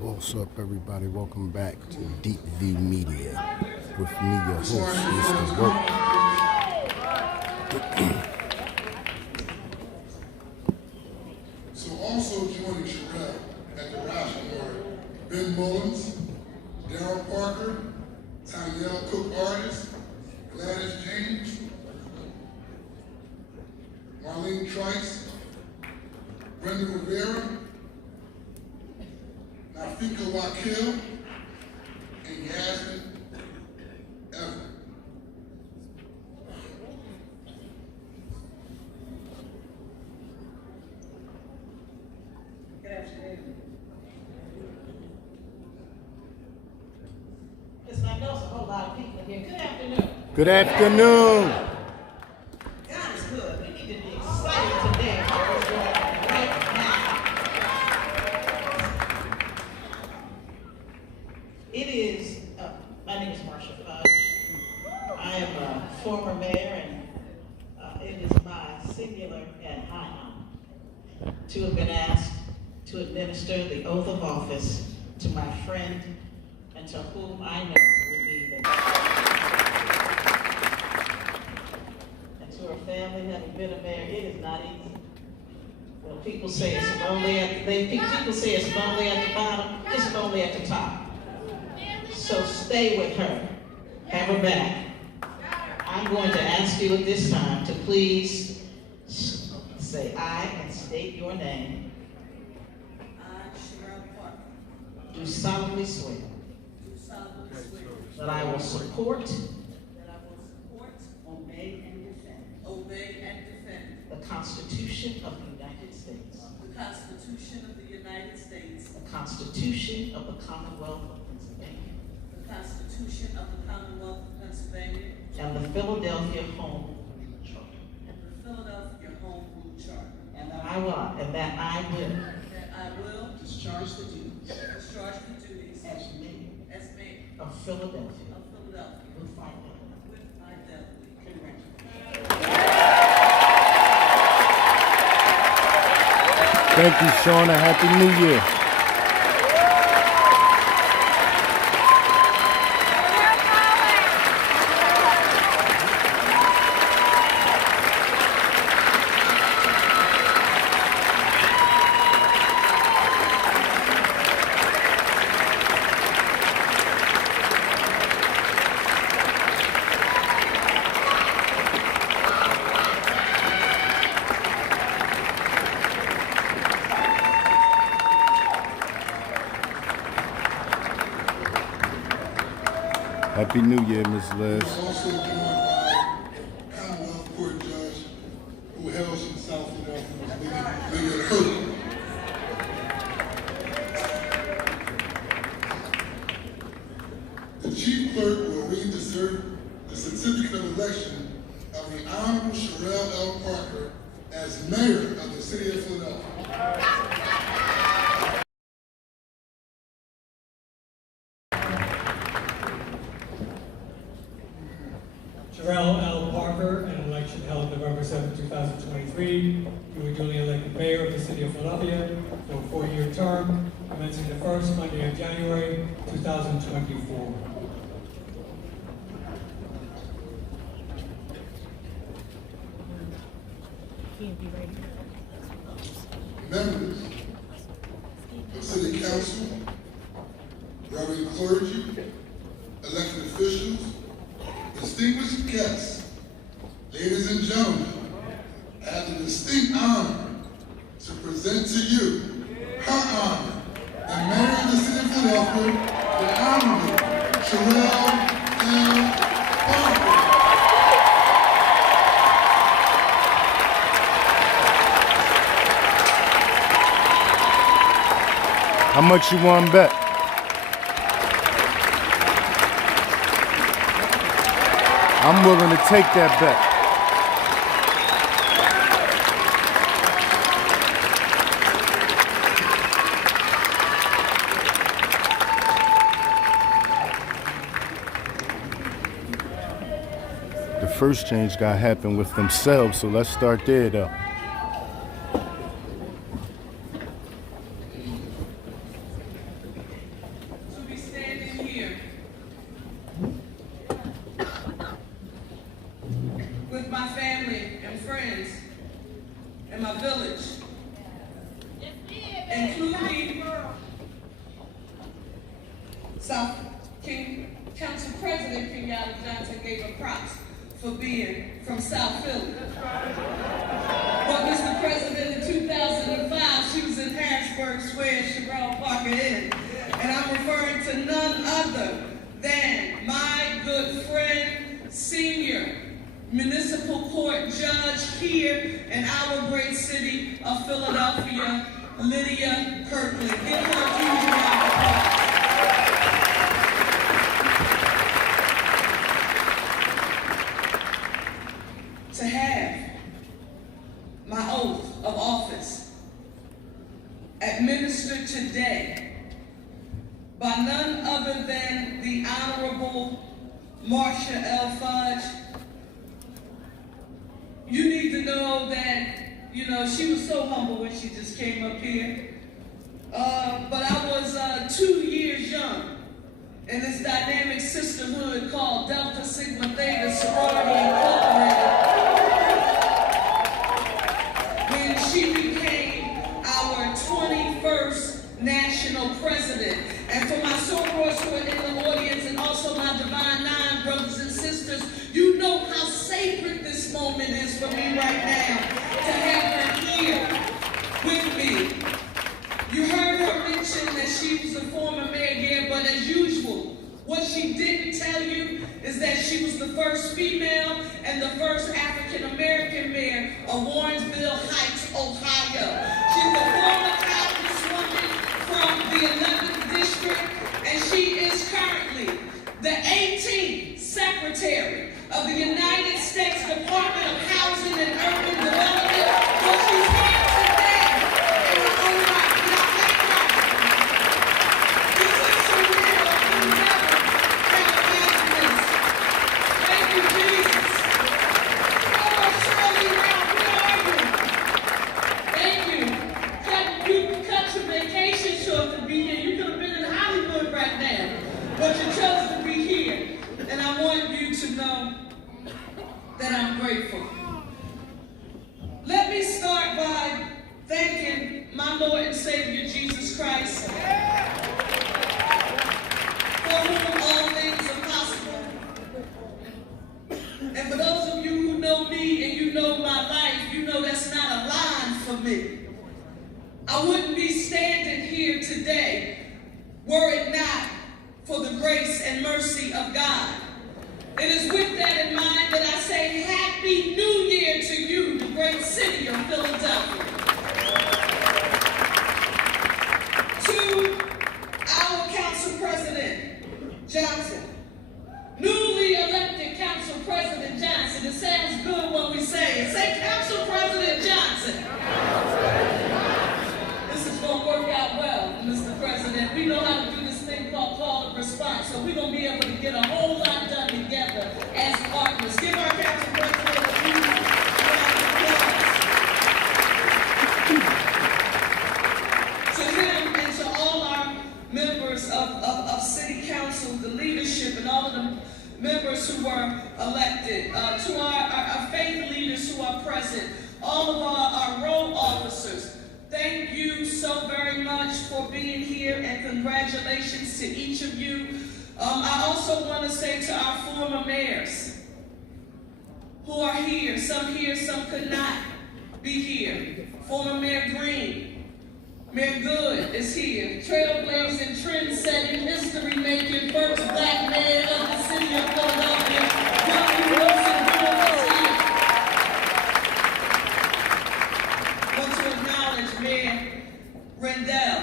What's up, everybody? Welcome back to Deep View Media with me, your host, Mr. Work. So also joining Sherelle at the Rushmore, Ben Mullins, Daryl Parker, Tynell Cook Artist, Gladys James, Marlene Trice, Brenda Rivera, Nafika Wakil, and Yasmin Everett. Good afternoon. Listen, I know it's a whole lot of people here. Good afternoon. Good afternoon. God is good. We need to be excited today about what's going on right now. It is, my name is Marsha Fudge. I am a former mayor, and it is my singular and high honor to have been asked to administer the oath of office to my friend and to whom I know will be the and to her family having been a mayor. It is not easy. Well, people say it's lonely people say it's lonely at the bottom, it's lonely at the top. So stay with her, have her back. I'm going to ask you at this time to please say I and state your name. I, Mayorl Parker, Do solemnly swear do solemnly swear that I will support, that I will support, obey, and defend obey, and defend the Constitution of the United States, the Constitution of the United States, the Constitution of the Commonwealth of Pennsylvania, the Constitution of the Commonwealth of Pennsylvania, and the Philadelphia Home Rule Charter, and the Philadelphia Home Rule Charter, and that I will that I will discharge the duties discharge the duties as mayor as mayor of Philadelphia of Philadelphia with fidelity. with fidelity. Congratulations. Thank you, Shauna. Happy New Year. Happy New Year, Miss Liz. Also joined by Commonwealth Court Judge who hails from South Philadelphia, Lydia Hurt. The Chief Clerk will read the certificate of election of the Honorable Sherelle L. Parker as Mayor of the City of Philadelphia. Mayorl L. Parker, an election held November 7, 2023. You were duly elected mayor of the city of Philadelphia for a 4-year term, commencing the first Monday of January, 2024. Members of City Council, Reverend clergy, elected officials, distinguished guests, ladies and gentlemen, I have the distinct honor to present to you her honor, the Mayor of the City of Philadelphia, the Honorable Sherelle L. Parker. How much you want to bet? I'm willing to take that bet. The first change got to happen with themselves, so let's start there though. including South King Council President Kenyatta Johnson gave her props for being from South Philly. But Mr. President, in 2005, she was in Harrisburg Square, Mayorl Parker in. And I'm referring to none other than my good friend, senior municipal court judge here in our great city of Philadelphia, Lydia Kirkland. Give her a huge round of applause. To have my oath of office administered today by none other than the Honorable Marsha L. Fudge. You need to know that, she was so humble when she just came up here. But I was 2 years young in this dynamic sisterhood called Delta Sigma Theta Sorority Incorporated, when she became our 21st national president. And for my sorors who are in the audience and also my Divine Nine brothers and sisters, you know how sacred this moment is for me right now to have her here with me. You heard her mention that she was a former mayor here, but as usual, what she didn't tell you is that she was the first female and the first African-American mayor of Warrensville Heights, Ohio. She's the former congresswoman from the 11th district, and she is currently the 18th secretary of the United States Department of Housing and Urban Development. But she's here today in her own right. Now, thank God. This is surreal. You never have imagined this. Thank you, Jesus. Oh, Shirley Ralph, where are you? Thank you. You cut your vacation short to be here. You could have been in Hollywood right now, but you chose to be here. And I want you to know that I'm grateful. Let me start by thanking my Lord and Savior Jesus Christ, for whom all things are possible. And for those of you who know me and you know my life, you know that's not a line for me. I wouldn't be standing here today were it not for the grace and mercy of God. It is with that in mind that I say Happy New Year to you, the great city of Philadelphia. To our Council President Johnson, newly elected Council President Johnson. It sounds good when we say it. Say Council President Johnson. This is going to work out well, Mr. President. We know how to do this thing called call and response, so we're going to be able to get a whole lot done together as partners. Give our Council President a huge round of applause. To him and to all our members of City Council, the leadership, and all of the members who were elected, to our faith leaders who are present, all of our row officers, thank you so very much for being here, and congratulations to each of you. I also want to say to our former mayors who are here, some could not be here. Former Mayor Green, Mayor Good is here, trailblazing, trend-setting, history-making, first black mayor of the city of Philadelphia. Dr. Wilson Moore is here. Want to acknowledge Mayor Rendell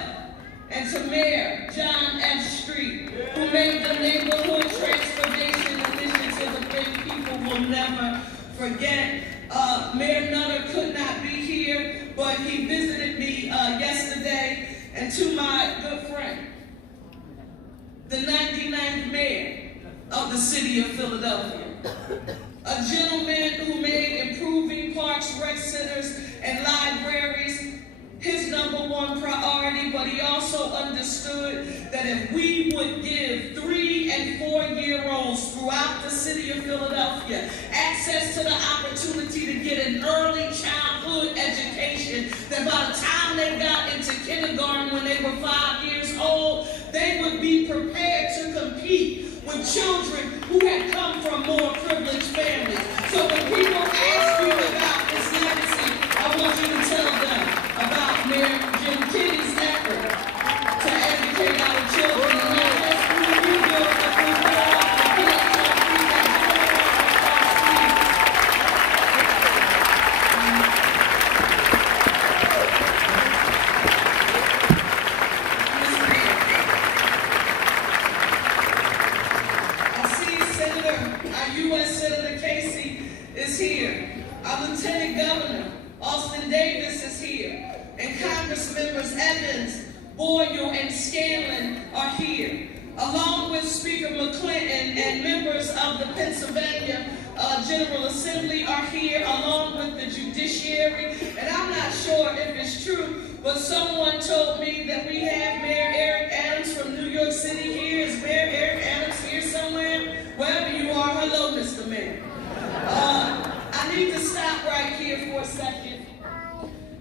and to Mayor John F. Street, who made the neighborhood transformation initiative a thing people will never forget. Mayor Nutter could not be here, but he visited me yesterday. And to my good friend, the 99th mayor of the city of Philadelphia, a gentleman who made improving parks, rec centers, and libraries his #1 priority, but he also understood that if we would give 3- and 4-year-olds throughout the city of Philadelphia access to the opportunity to get an early childhood education, that by the time they got into kindergarten when they were 5 years old, they would be prepared to compete with children who had come from more privileged families. So when people ask you about this legacy, I want you to tell them about Mayor Jim Kenny's effort to educate our children and not just through rebuild, but through love and connectivity and our U.S. Senator Casey is here. Our Lieutenant Governor, Austin Davis, is here. And Congress members Evans, Boyle, and Scanlon are here. Along with Speaker McClinton and members of the Pennsylvania General Assembly are here, along with the judiciary. And I'm not sure if it's true, but someone told me that we have Mayor Eric Adams from New York City here. Is Mayor Eric Adams here somewhere? Wherever you are, hello, Mr. Mayor. I need to stop right here for a second.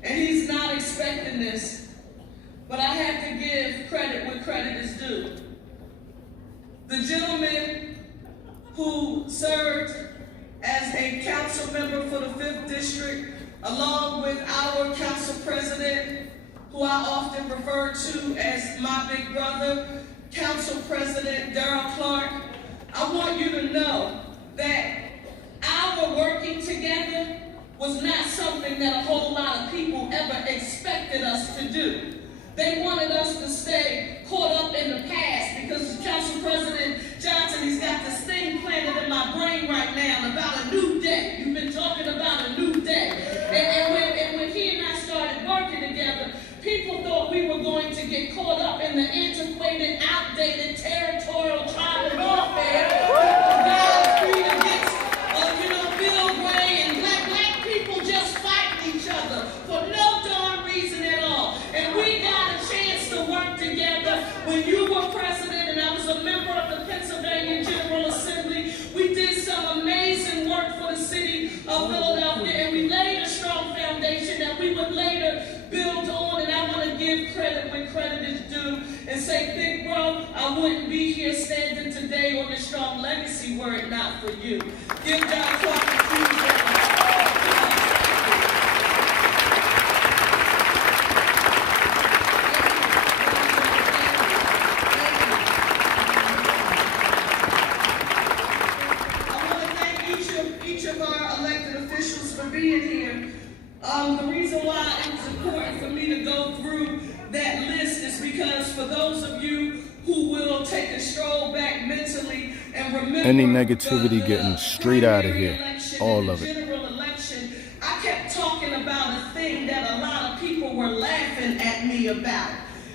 And he's not expecting this, but I have to give credit where credit is due. The gentleman who served as a council member for the 5th District, along with our council president, who I often refer to as my big brother, Council President Darrell Clark, I want you to know that our working together was not something that a whole lot of people ever expected us to do. They wanted us to stay caught up in the past because Council President Johnson, he's got this thing planted in my brain right now about a new day. You've been talking about a new day. And when he and I started working together, people thought we were going to get caught up in the antiquated, outdated, territorial tribal warfare. God freed against, Bill Gray and black people just fighting each other for no darn reason at all. And we got a chance to work together when you were president and I was a member of the Pennsylvania General Assembly. We did some amazing work for the city of Philadelphia, and we laid a strong foundation that we would later build on. And I want to give credit when credit is due and say, big bro, I wouldn't be here standing today on this strong legacy were it not for you. Give John Clark a huge each of our elected officials for being here. The reason why it's important for me to go through that list is because for those of you who will take a stroll back mentally and remember any negativity getting straight out of here, all of it. General election, I kept talking about a thing that a lot of people were laughing at me about.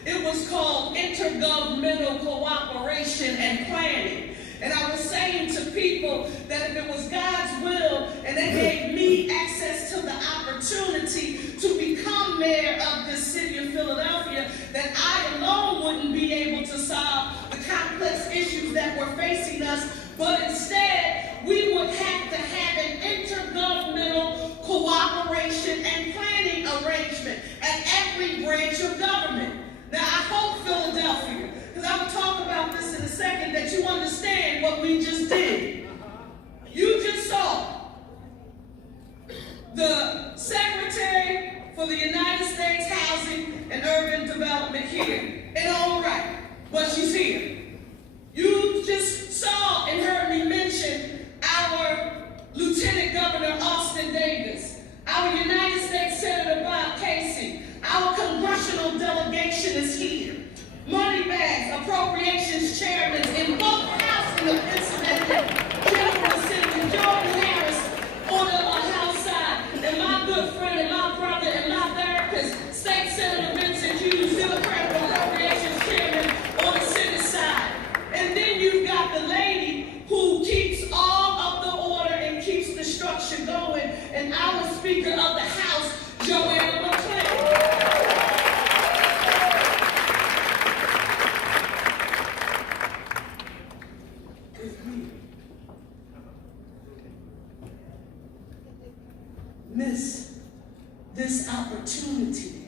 It was called intergovernmental cooperation and planning. And I was saying to people that if it was God's will and they gave me access to the opportunity to become mayor of this city of Philadelphia, that I alone wouldn't be able to solve the complex issues that were facing us, but instead we would have to have an intergovernmental cooperation and planning arrangement at every branch of government. Now I hope Philadelphia, because I will talk about this in a second, that you understand what we just did. You just saw the Secretary for the United States Housing and Urban Development here. opportunity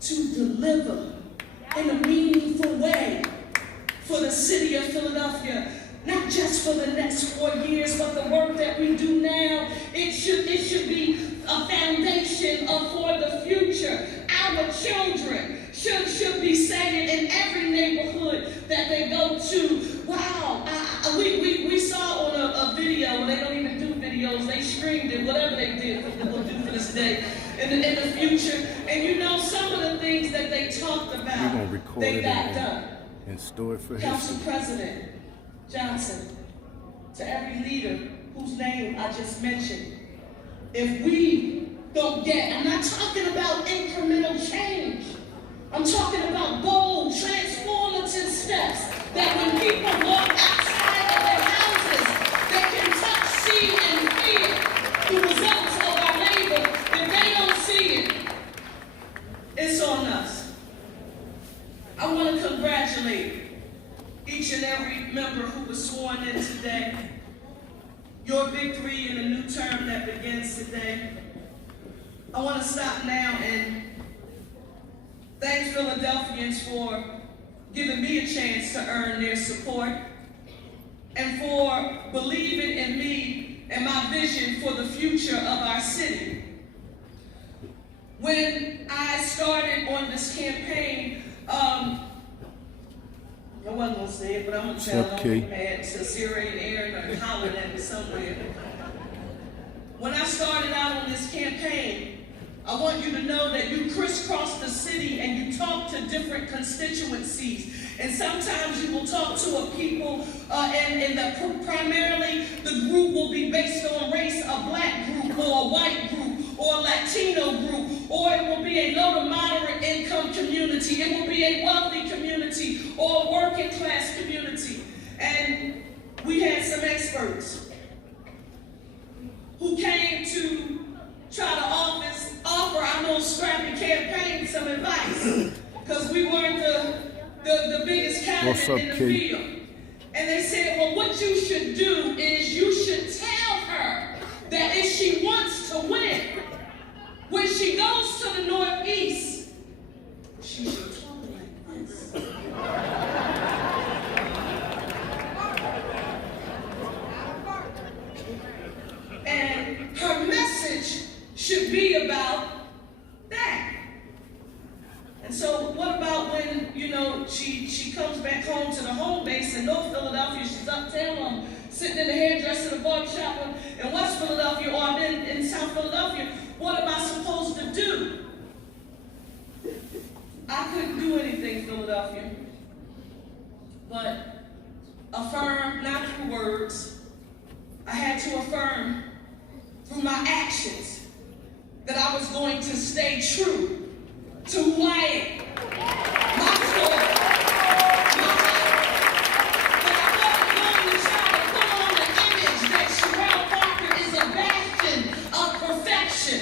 to deliver in a meaningful way for the city of Philadelphia, not just for the next 4 years, but the work that we do now, it should be a foundation for the future. Our children should be saying in every neighborhood that they go to, wow, we saw on a video, they don't even do videos, they streamed it, whatever they did, what they'll do for this day in the future. And you know, some of the things that they talked about, they got done. And store it for Council history. President Johnson, to every leader whose name I just mentioned, if we don't get, I'm not talking about incremental change. I'm talking about bold, transformative steps that when people walk outside of their houses, they can touch, see, and feel the results of our labor. If they don't see it, it's on us. I want to congratulate each and every member who was sworn in today. Your victory in a new term that begins today. I want to stop now and thank Philadelphians for giving me a chance to earn their support and for believing in me and my vision for the future of our city. When I started on this campaign, I wasn't going to say it, but I'm going to tell them I had Cecilia and Aaron are hollering at me somewhere. When I started out on this campaign, I want you to know that you crisscross the city and you talk to different constituencies. And sometimes you will talk to a people, and primarily the group will be based on race, a black group or a white group or a Latino group, or it will be a low to moderate income community. It will be a wealthy community or a working class community. And we had some experts who came to try to offer our little scrappy campaign some advice, because we weren't the biggest candidate in the field. And they said, well, what you should do is you should tell her that if she wants to win, when she goes to the Northeast, she should talk like this. And her message should be about that. And so what about when, you know, she comes back home to the home base in North Philadelphia, she's uptown, sitting in the hairdresser in the barbershop in West Philadelphia, or I'm in South Philadelphia, what am I supposed to do? I couldn't do anything, Philadelphia, but affirm, not through words. I had to affirm through my actions that I was going to stay true to who I am, my story, my life. But I wasn't going to try to put on the image that Mayorl Parker is a bastion of perfection,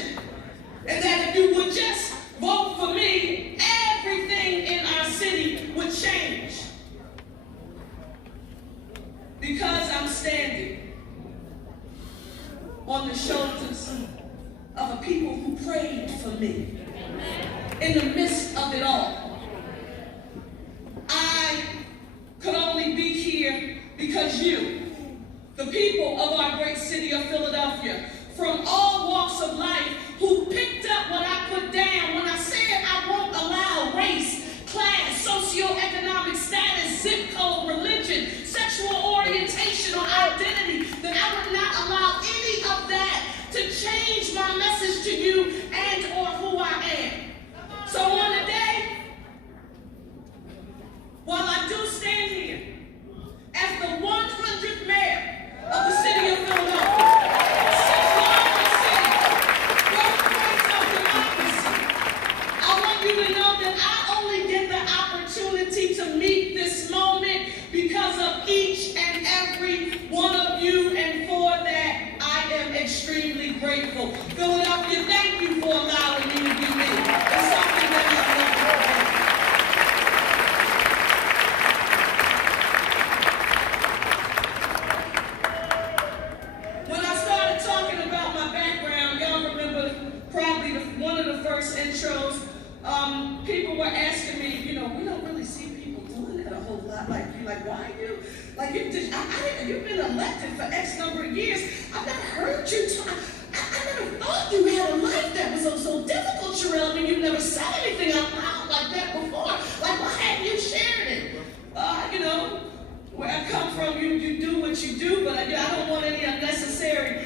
and that if you would just vote for me, everything in our city would change. Because I'm standing on the shoulders of a people who prayed for me in the midst of people were asking me, we don't really see people doing that a whole lot like you. Like, why are you, you've been elected for X number of years. I've never heard you talk. I never thought you had a life that was so difficult, Sherelle. I mean, you've never said anything out loud like that before. Like, why haven't you shared it? Where I come from, you do what you do, but I don't want any unnecessary,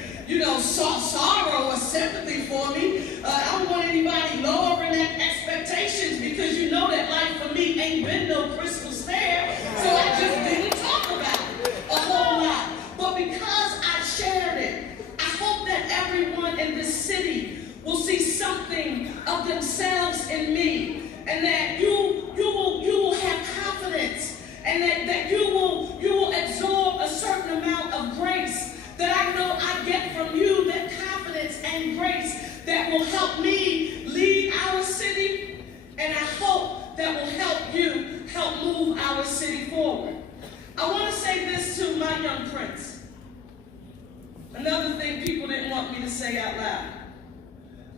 sorrow or sympathy for me. I don't want anybody lowering that expectations, because you know that life for me ain't been no crystal stair, so I just didn't talk about it a whole lot. But because I shared it, I hope that everyone in this city will see something of themselves in me, and that you will have confidence, and that you will absorb a certain amount of grace that I know I get from you, that confidence and grace that will help me lead our city, and I hope that will help you help move our city forward. I want to say this to my young prince. Another thing people didn't want me to say out loud.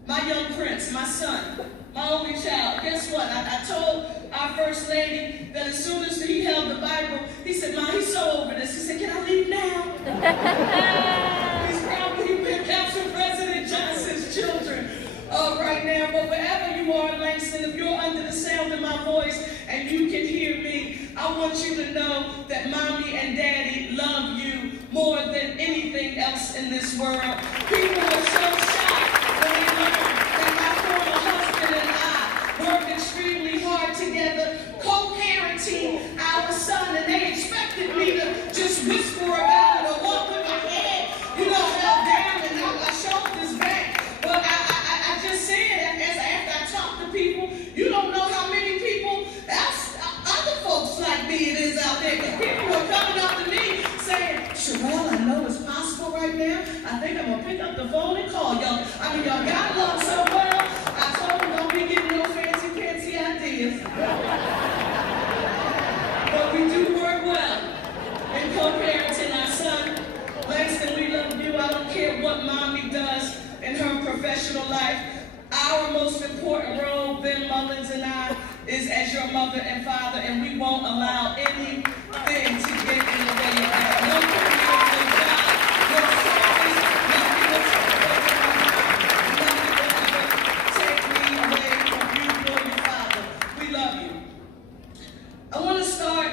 My young prince, my son, my only child. Guess what? I told our first lady that as soon as he held the Bible, he said, Mom, he's so over this. He said, can I leave now? He's probably with Council President Johnson's children right now. But wherever you are, Langston, if you're under the sound of my voice and you can hear me, I want you to know that Mommy and Daddy love you more than anything else in this world. People are so shocked when they learn that my former husband and I worked extremely hard together, co-parenting our son, and they expected me to just whisper about it or walk with my head, held down and knock my shoulders back. But I just said, after I talk to people, you don't know how many people else, other folks like me it is out there. Because people were coming up to me saying, Sherelle, I know it's possible right now. I think I'm going to pick up the phone and call y'all. Y'all got along so well. I told them don't be getting no fancy ideas. But we do work well in co-parenting our son. Langston, we love you. I don't care what Mommy does in her professional life. Our most important role, Ben Mullins and I, is as your mother and father, and we won't allow anything to get in the way of that. No career, no job, no service, nothing will take me away from you or your father. We love you. I want to start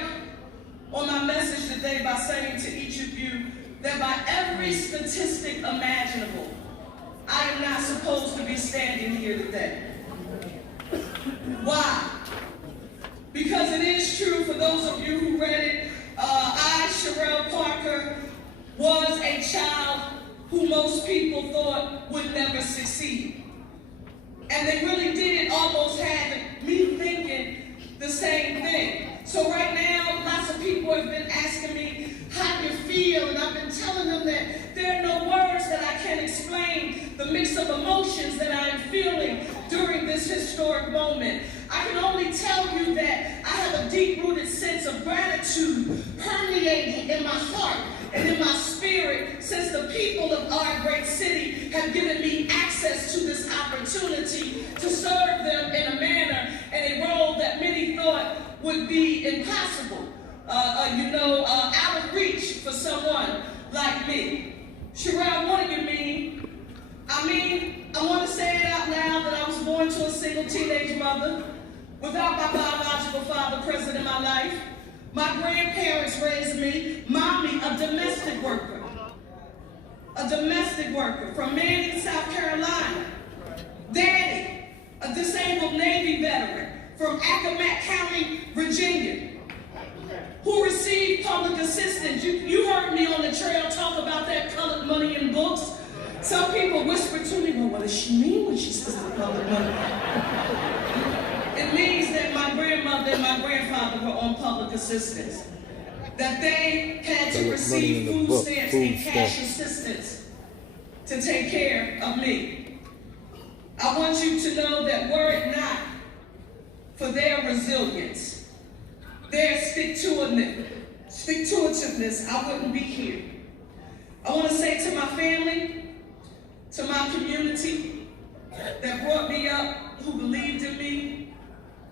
on my message today by saying to each of you that by every statistic imaginable, I am not supposed to be standing here today. Why? Because it is true, for those of you who read it, I, Sherelle Parker, was a child who most people thought would never succeed. And they really did almost have me thinking the same thing. So right now, lots of people have been asking me, how do you feel? And I've been telling them that there are no words that I can explain the mix of emotions that I am feeling during this historic moment. I can only tell you that I have a deep-rooted sense of gratitude permeating in my heart and in my spirit, since the people of our great city have given me access to this opportunity to serve them in a manner and a role that many thought would be impossible, out of reach for someone like me. Sherelle, what do you mean? I want to say it out loud that I was born to a single teenage mother without my biological father present in my life. My grandparents raised me. Mommy, a domestic worker from Manning, South Carolina. Daddy, a disabled Navy veteran from Accomack County, Virginia, who received public assistance. You heard me on the trail talk about that colored money in books. Some people whisper to me, well, what does she mean when she says the colored money? It means that my grandmother and my grandfather were on public assistance, that they had to receive food stamps and cash assistance to take care of me. I want you to know that were it not for their resilience, their stick-to-itiveness, I wouldn't be here. I want to say to my family, to my community that brought me up, who believed in me,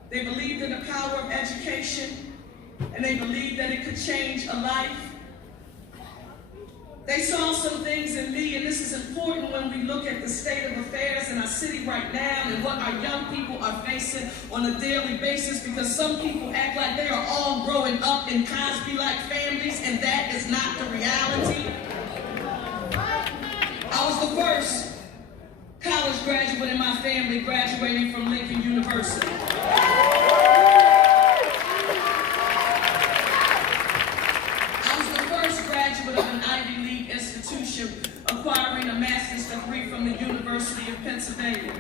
They believed in the power of education, and they believed that it could change a life. They saw some things in me, and this is important when we look at the state of affairs in our city right now and what our young people are facing on a daily basis, because some people act like they are all growing up in Cosby-like families, and that is not the reality. I was the first college graduate in my family graduating from Lincoln University. Graduate of an Ivy League institution, acquiring a master's degree from the University of Pennsylvania.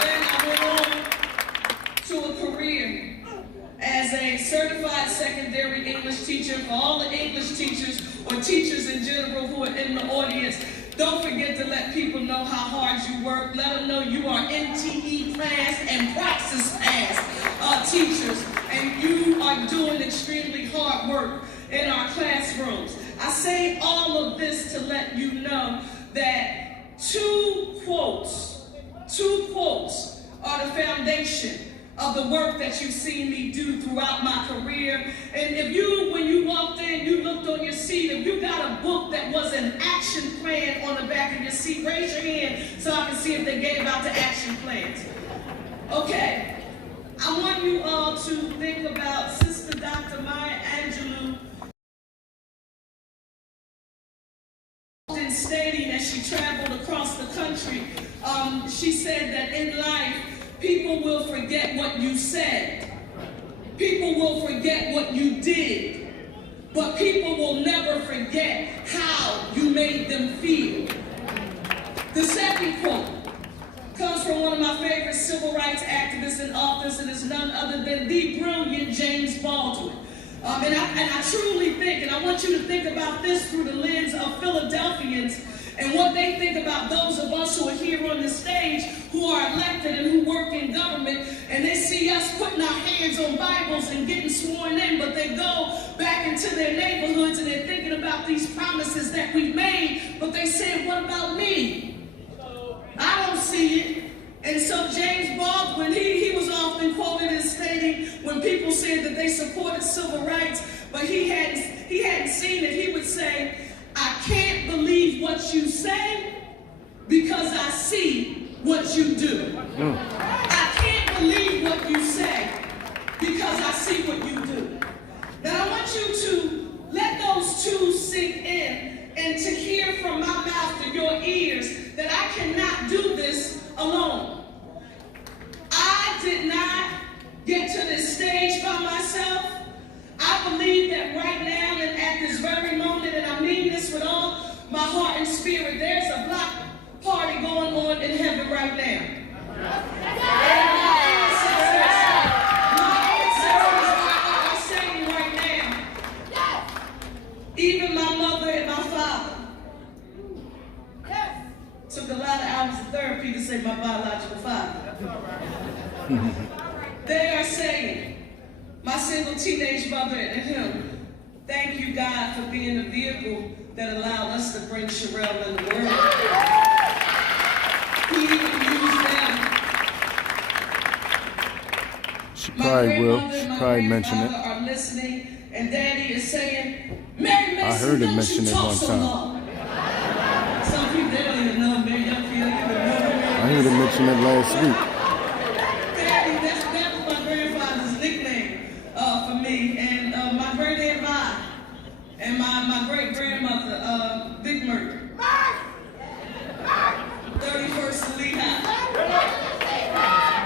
Then I went on to a career as a certified secondary English teacher. For all the English teachers or teachers in general who are in the audience, don't forget to let people know how hard you work. Let them know you are NTE class and praxis pass teachers, and you are doing extremely hard work in our classrooms. I say all of this to let you know that two quotes are the foundation of the work that you've seen me do throughout my career. And if you, when you walked in, you looked on your seat, if you got a book that was an action plan on the back of your seat, raise your hand so I can see if they gave out the action plans. Okay, I want you all to think about Sister Dr. Maya Angelou stating as she traveled across the country. She said that in life, people will forget what you said. People will forget what you did. But people will never forget how you made them feel. The second quote comes from one of my favorite civil rights activists and authors, and is none other than the brilliant James Baldwin. And I truly think, and I want you to think about this through the lens of Philadelphians and what they think about those of us who are here on the stage who are elected and who work in government, and they see us putting our hands on Bibles and getting sworn in, but they go back into their neighborhoods and they're thinking about these promises that we've made, but they say, what about me? I don't see it. And so James Baldwin, he was often quoted as stating, when people said that they supported civil rights, but he hadn't seen it, he would say, I can't believe what you say because I see what you do. I can't believe what you say because I see what you do. Now I want you to let those two sink in and to hear from my mouth to your ears that I cannot do this alone. I did not get to this stage by myself. I believe that right now and at this very moment, and I mean this with all my heart and spirit, there's a block party going on in heaven right now. And my ancestors are saying right now, even my mother and my father, took a lot of hours of therapy to say my biological father. They are saying, my single teenage mother and him, thank you, God, for being the vehicle that allowed us to bring Mayorl in the world. He even used them. She probably will. She probably mentioned it. Are listening, and Daddy is saying, Mary Mason, I heard him mention it one time. Some people, they don't even know me. Young people, they don't even know me. I heard him mention it last week. Daddy, that was my grandfather's nickname for me. And my great-aunt Vi and my great-grandmother, Big Murder. 31st Lehigh.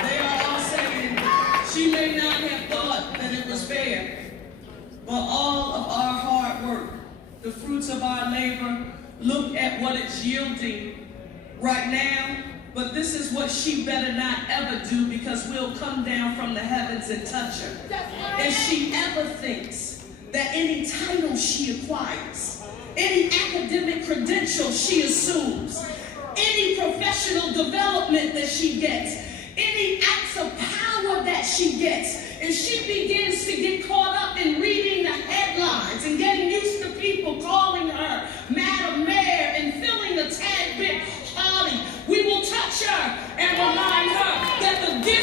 They are all saying, she may not have thought that it was fair, but all of our hard work, the fruits of our labor, look at what it's yielding right now. But this is what she better not ever do, because we'll come down from the heavens and touch her. If she ever thinks that any title she acquires, any academic credential she assumes, any professional development that she gets, any acts of power that she gets, and she begins to get caught up in reading the headlines and getting used to people calling her Madam Mayor and feeling a tad bit haughty, we will touch her and remind her that the gift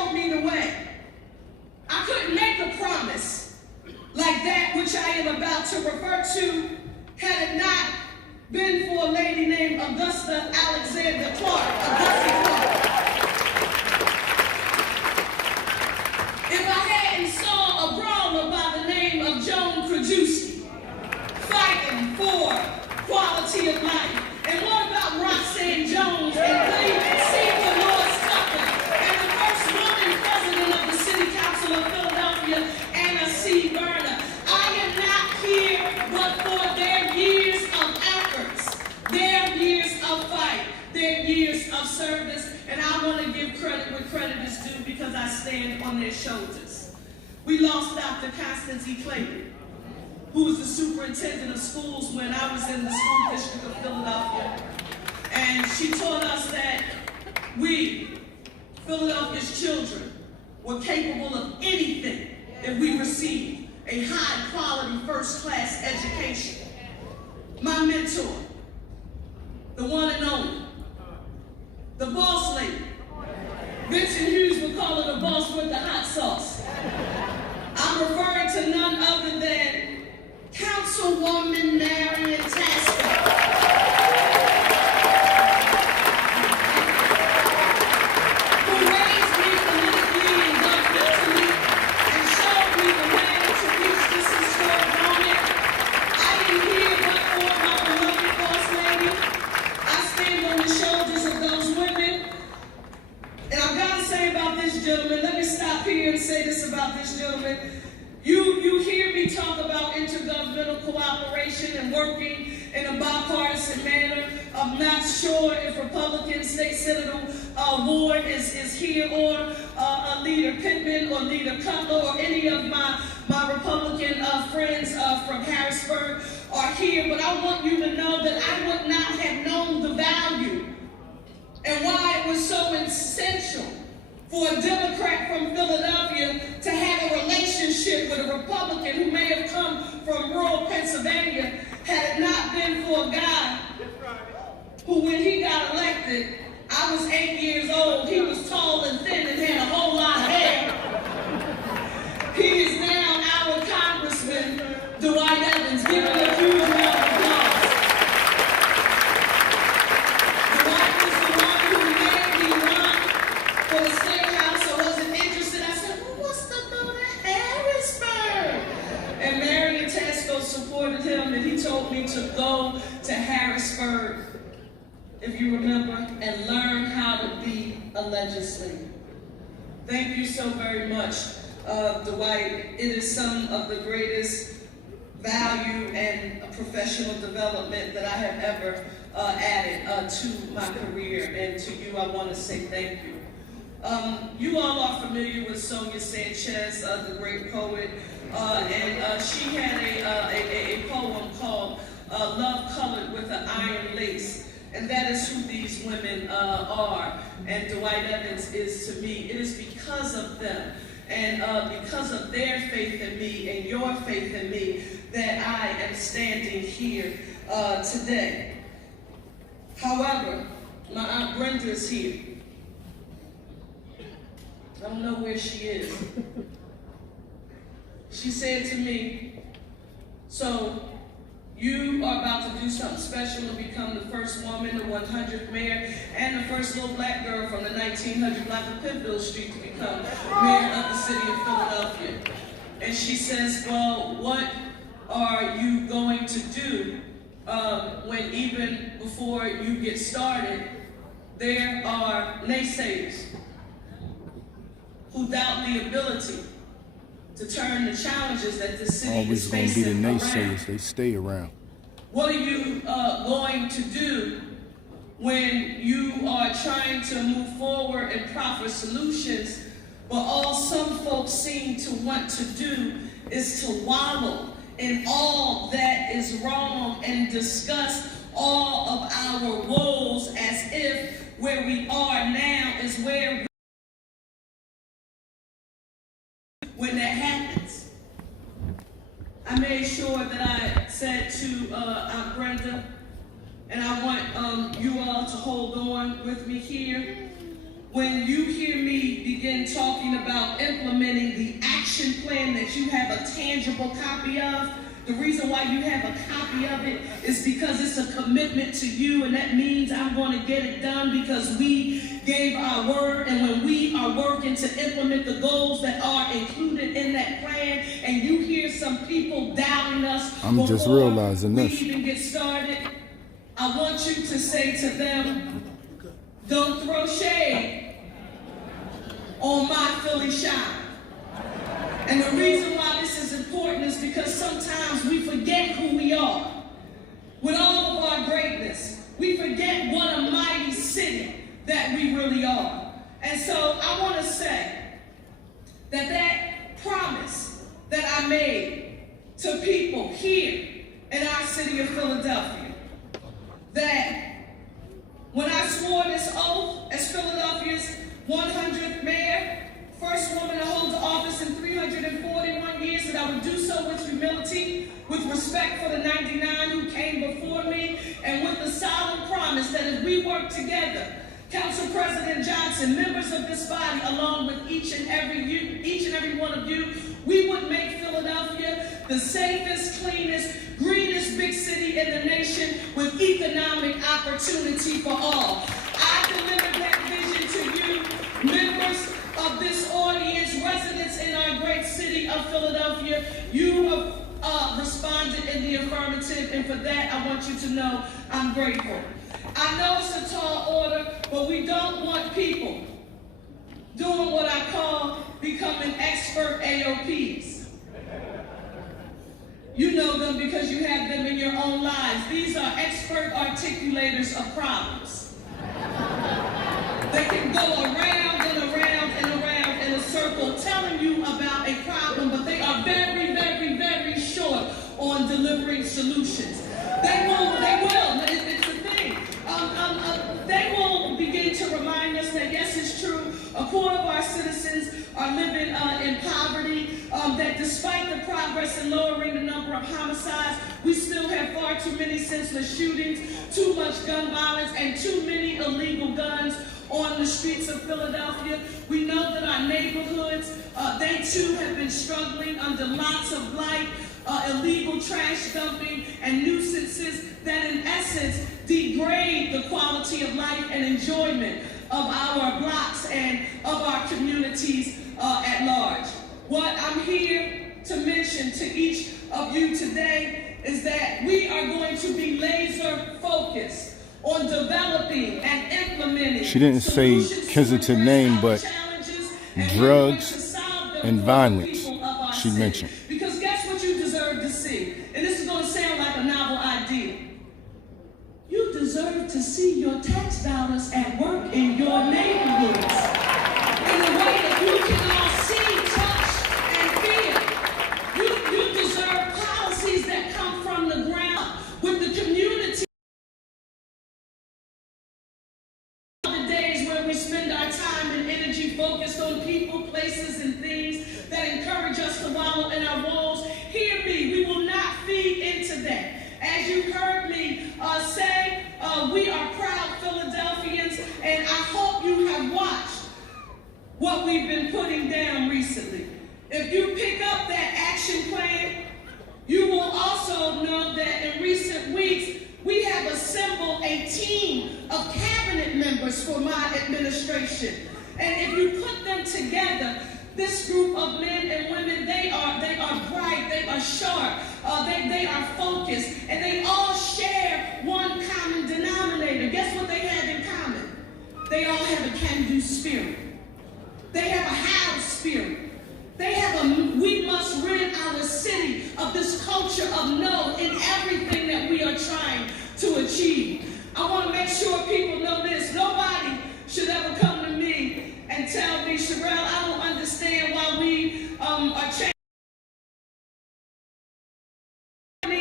showed me the way. I couldn't make a promise like that which I am about to refer to had it not been for a lady named Augusta Alexander Clark, Augusta Clark. If I hadn't saw a brawler by the name of Joan Krajewski fighting for quality of life, and what about Roxanne Jones and Cleveland, Seaver Lord Sutton, and the first woman president of the City Council of Philadelphia, Anna C. Berner? I am not here but for their years of efforts, their years of fight, their years of service, and I want to give credit where credit is due because I stand on their shoulders. We lost Dr. Constance E. Clayton, who was the superintendent of schools when I was in the school district of Philadelphia. And she taught us that we, Philadelphia's children, were capable of anything if we received a high-quality, first-class education. My mentor, the one and only, the boss lady. Vincent Hughes would call her the boss with the hot sauce. I'm referring to none other than Councilwoman Mayorl Tasker, who raised me politically and governmentally and showed me the way to reach this historic moment. I am here but for my beloved boss lady. I stand on the shoulders of those women. And I've got to say about this gentleman, let me stop here and say this about this gentleman. You hear me talk about intergovernmental cooperation and working in a bipartisan manner. I'm not sure if Republican State Senator Ward is here, or Leader Pittman or Leader Cutler or any of my Republican friends from Harrisburg are here, but I want you to know that I would not have known the value and why it was so essential for a Democrat from Philadelphia to have a relationship with a Republican who may have come from rural Pennsylvania, had it not been for a guy who, when he got elected, I was 8 years old, he was tall and thin and had a whole lot of hair. He is now our Congressman, Dwight Evans. Give him a huge round of applause. Dwight was the one who made me run for the state house. I wasn't interested. I said, well, what's the go to Harrisburg? And Mayorl Tasker supported him, and he told me to go to Harrisburg, if you remember, and learn how to be a legislator. Thank you so very much, Dwight. It is some of the greatest value and professional development that I have ever added to my career, and to you I want to say thank you. You all are familiar with Sonia Sanchez, the great poet, and she had a poem called Love Colored with an Iron Lace. And that is who these women are. And Dwight Evans is to me. It is because of them and because of their faith in me and your faith in me that I am standing here today. However, my Aunt Brenda is here. I don't know where she is. She said to me, so you are about to do something special and become the first woman, the 100th mayor, and the first little black girl from the 1900 block of Pittsfield Street to become mayor of the city of Philadelphia. And she says, well, what are you going to do when even before you get started, there are naysayers who doubt the ability to turn the challenges that the city is facing around. Always gonna be the naysayers. They stay around. What are you going to do when you are trying to move forward and proffer solutions, but all some folks seem to want to do is to wallow in all that is wrong and discuss all of our woes as if where we are now is where when that happens. I made sure that I said to Aunt Brenda, and I want you all to hold on with me here, when you hear me begin talking about implementing the action plan that you have a tangible copy of. The reason why you have a copy of it is because it's a commitment to you, and that means I'm going to get it done because we gave our word, and when we are working to implement the goals that are included in that plan, and you hear some people doubting us I'm just realizing we this. even get started, I want you to say to them, don't throw shade on my Philly shine. And the reason why this is important is because sometimes we forget who we are. With all of our greatness, we forget what a mighty city that we really are. And so I want to say that that promise that I made to people here in our city of Philadelphia, that when I swore this oath as Philadelphia's 100th mayor, first woman to hold the office in 341 years, that I would do so with humility, with respect for the 99 who came before me, and with the solemn promise that if we work together, Council President Johnson, members of this body, along with each and every one of you, we would make Philadelphia the safest, cleanest, greenest big city in the nation with economic opportunity for all. I delivered that vision to you, members of this audience, residents in our great city of Philadelphia. You have responded in the affirmative, and for that I want you to know I'm grateful. I know it's a tall order, but we don't want people doing what I call becoming expert AOPs. You know them because you have them in your own lives. These are expert articulators of problems. They can go around and around and around in a circle telling you about a problem, but they are very, very, very short on delivering solutions. They will, it's the thing. They will begin to remind us that yes, it's true, a quarter of our citizens are living in poverty, that despite the progress in lowering the number of homicides, we still have far too many senseless shootings, too much gun violence, and too many illegal guns on the streets of Philadelphia. We know that our neighborhoods, they too have been struggling under lots of blight, illegal trash dumping, and nuisances that in essence degrade the quality of life and enjoyment of our blocks and of our communities at large. What I'm here to mention to each of you today is that we are going to be laser focused on developing and implementing. She didn't say Kensington name, but drugs and violence she mentioned. Because guess what you deserve to see? And this is going to sound like a novel idea. You deserve to see your tax dollars at work in your neighborhoods in a way that you can all see, touch, and feel. You deserve policies that come from the ground with the community. The days where we spend our time and energy focused on people, places, and things that encourage us to wallow in our woes. Hear me, we will not feed into that. As you heard me say, we are proud Philadelphians, and I hope you have watched what we've been putting down recently. If you pick up that action plan, you will also know that in recent weeks, we have assembled a team of cabinet members for my administration. And if you put them together, this group of men and women, they are bright, they are sharp, they are focused, and they all share one common denominator. Guess what they have in common? They all have a can-do spirit. They have a how spirit. They have we must rid our city of this culture of no in everything that we are trying to achieve. I want to make sure people know this. Nobody should ever come to me and tell me, Mayorl, I don't understand why we are changing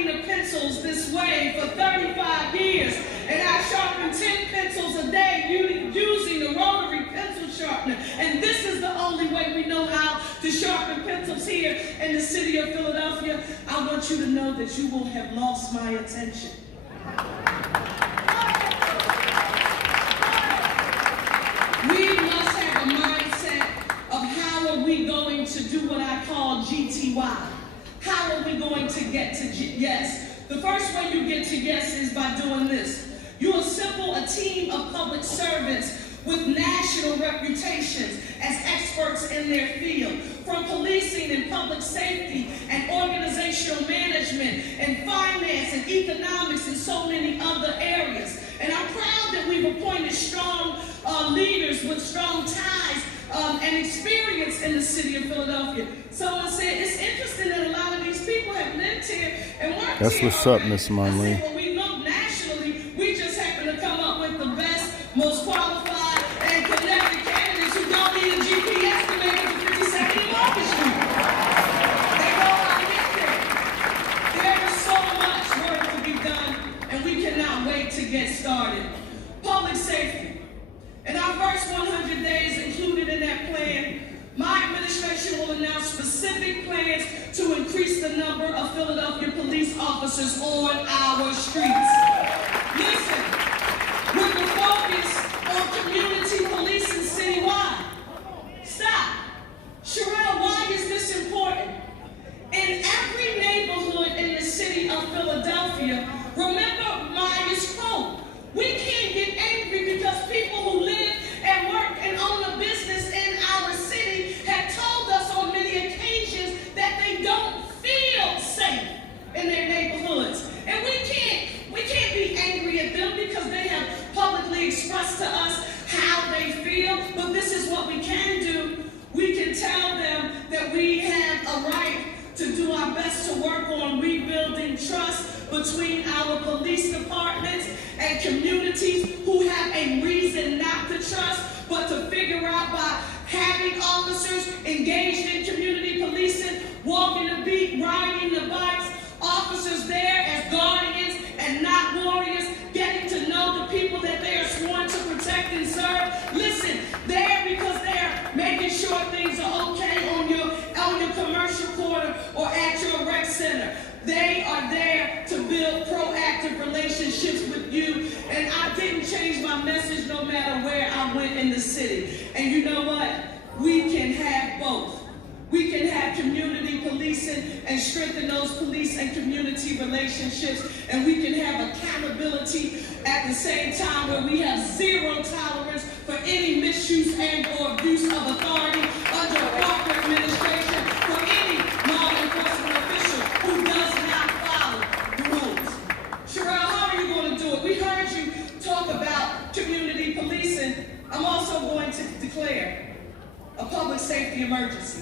the pencils this way for 35 years, and I sharpen 10 pencils a day using the rotary pencil sharpener, and this is the only way we know how to sharpen pencils here in the city of Philadelphia. I want you to know that you will have lost my attention. We must citywide. How are we going to get to yes? The first way you get to yes is by doing this. You assemble a team of public servants with national reputations as experts in their field, from policing and public safety and organizational management and finance and economics and so many other areas. And I'm proud that we've appointed strong leaders with strong ties and experience in the city of Philadelphia. Someone said, it's interesting that a lot of these people have lived here and worked here. That's what's up, Miss Mayorl. When we look nationally, we just happen to come up with the best, most qualified, and connected candidates who don't need a GPS to make it to 52nd Market Street. They know how to get there. There is so much work to be done, and we cannot wait to get started. Public safety. In our first 100 days included in that plan, my administration will announce specific plans to increase the number of Philadelphia police officers on our streets. Listen, with the focus on community policing citywide. Stop. Sherelle, why is this important? In every neighborhood in the city of Philadelphia, remember Mayor's quote, we can't get angry because people who live and work and own a business in our city have told us on many occasions that they don't feel safe in their neighborhoods. And we can't be angry at them because they have publicly expressed to us how they feel. But this is what we can do. We can tell them that we have a right to do our best to work on rebuilding trust between our police departments and communities who have a reason not to trust, but to figure out by having officers engaged in community policing, walking the beat, riding the bikes, officers there as guardians and not warriors, getting to know the people that they are sworn to protect and serve. Listen, they're because they're making sure things are okay on your commercial corner or at your rec center. They are there to build proactive relationships with you. And I didn't change my message no matter where I went in the city. And you know what? We can have both. We can have community policing and strengthen those police and community relationships. And we can have accountability at the same time where we have zero tolerance for any misuse and or abuse of authority under a proper administration for any law enforcement official who does not follow the rules. Sherelle, how are you going to do it? We heard you talk about community policing. I'm also going to declare a public safety emergency.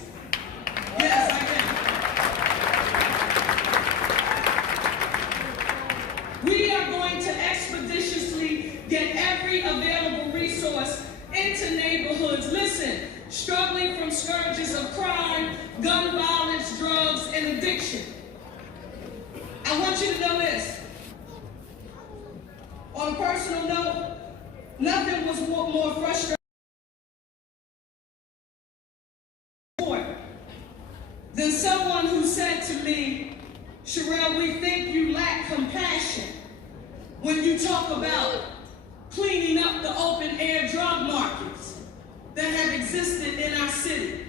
Yes, I can. We are going to expeditiously get every available resource into neighborhoods, listen, struggling from scourges of crime, gun violence, drugs, and addiction. I want you to know this. On a personal note, nothing was more frustrating than someone who said to me, Sherelle, we think you lack compassion when you talk about cleaning up the open air drug markets that have existed in our city.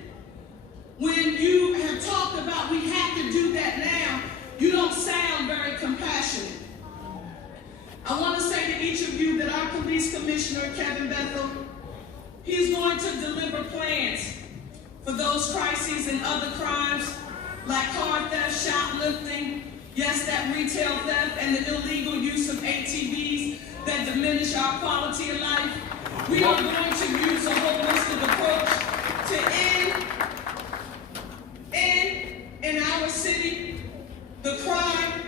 When you have talked about we have to do that now, you don't sound very compassionate. I want to say to each of you that our police commissioner, Kevin Bethel, he's going to deliver plans for those crises and other crimes like car theft, shoplifting, yes, that retail theft, and the illegal use of ATVs that diminish our quality of life. We are going to use a holistic approach to end in our city the crime,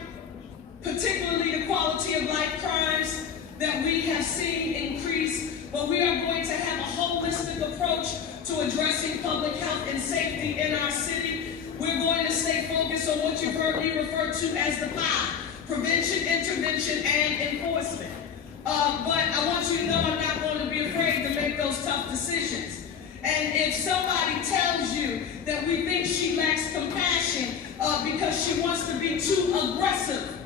particularly the quality of life crimes that we have seen increase, but we are going to have a holistic approach to addressing public health and safety in our city. We're going to stay focused on what you've heard me refer to as the PI, prevention, intervention, and enforcement. But I want you to know I'm not going to be afraid to make those tough decisions. And if somebody tells you that we think she lacks compassion because she wants to be too aggressive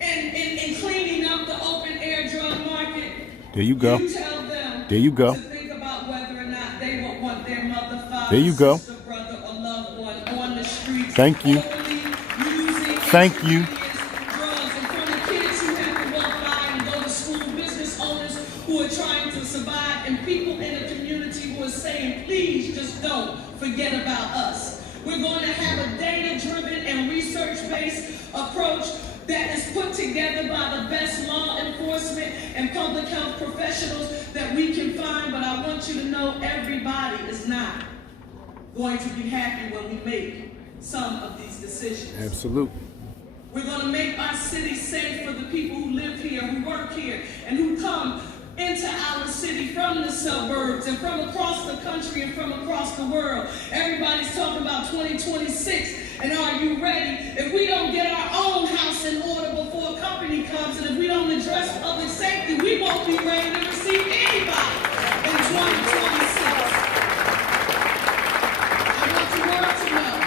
in cleaning up the open air drug market, there you go. You tell them there you go. to think about whether or not they would want their mother, father, there you go. sister, brother, or loved one on the streets Thank you. openly using Thank you. drugs, and from the kids who have to walk by and go to school, business owners who are trying to survive, and people in the community who are saying, please just don't forget about us. We're going to have a data-driven and research-based approach that is put together by the best law enforcement and public health professionals that we can find, but I want you to know everybody is not going to be happy when we make some of these decisions. Absolutely. We're going to make our city safe for the people who live here, who work here, and who come into our city from the suburbs and from across the country and from across the world. Everybody's talking about 2026, and are you ready? If we don't get our own house in order before a company comes, and if we don't address public safety, we won't be ready to receive anybody in 2026. I want the world to know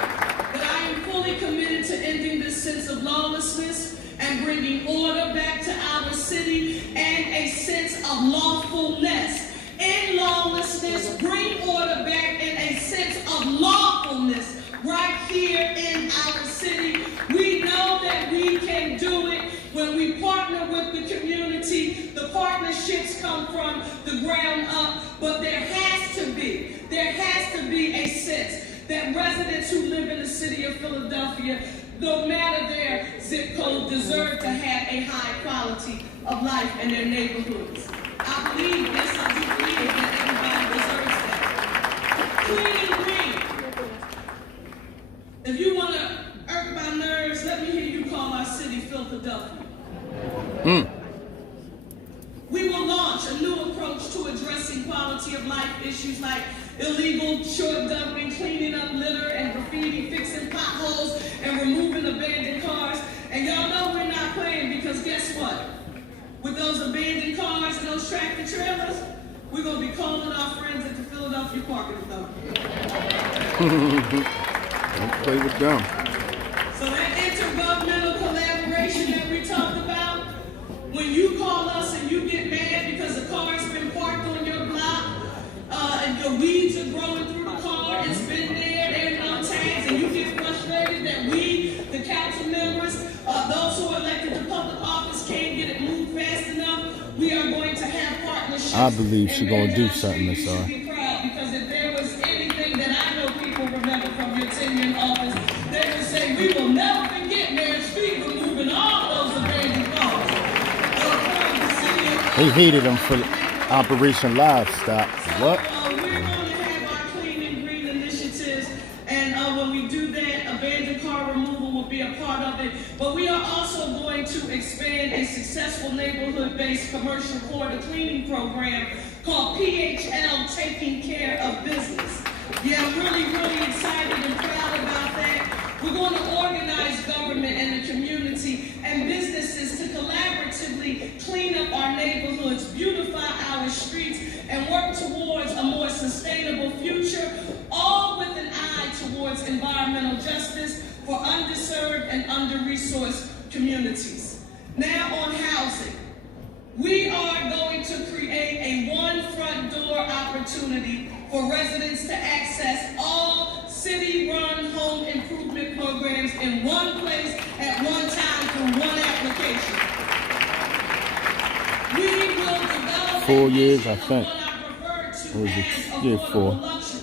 that I am fully committed to ending this sense of lawlessness and bringing order back to our city and a sense of lawfulness. In lawlessness, bring order back in a sense of lawfulness right here in our city. We know that we can do it when we partner with the community. The partnerships come from the ground up, but there has to be a sense that residents who live in the city of Philadelphia, no matter their zip code, deserve to have a high quality of life in their neighborhoods. I believe, yes, I do believe that everybody deserves that. Clean and green. If you want to irk my nerves, let me hear you call our city Philadelphia. We will launch a new approach to addressing quality of life issues like illegal short dumping, cleaning up litter and graffiti, fixing potholes, and removing abandoned cars. And y'all know we're not playing, because guess what? With those abandoned cars and those tractor trailers, we're going to be calling our friends at the Philadelphia Parking Authority. Don't play with them. So that intergovernmental collaboration that we talked about, when you call us and you get mad because a car's been parked on your block, and your weeds are growing through the car, it's been there are no tags, and you get frustrated that we, the council members, those who are elected to public office, can't get it moved fast enough, we are going to have partnerships. I believe she's going to do something, Miss You should be proud, because if there was anything that I know people remember from your tenure in office, they would say, we will never forget Mayor Street removing all those abandoned cars. They hated him for Operation Livestock. What? We're going to have our clean and green initiatives, and when we do that, abandoned car removal will be a part of it. But we are also going to expand a successful neighborhood-based commercial corridor cleaning program called PHL, Taking Care of Business. Yeah, I'm really, really excited and proud about that. We're going to organize government and the community and businesses to collaboratively clean up our neighborhoods, beautify our streets, and work towards a more sustainable future, all with an eye towards environmental justice for underserved and under-resourced communities. Now on housing. We are going to create a one front door opportunity for residents to access all city-run home improvement programs in one place at one time through one application. We will develop 4 years, I think. what I refer to Or is it- as yeah, affordable 4. luxury.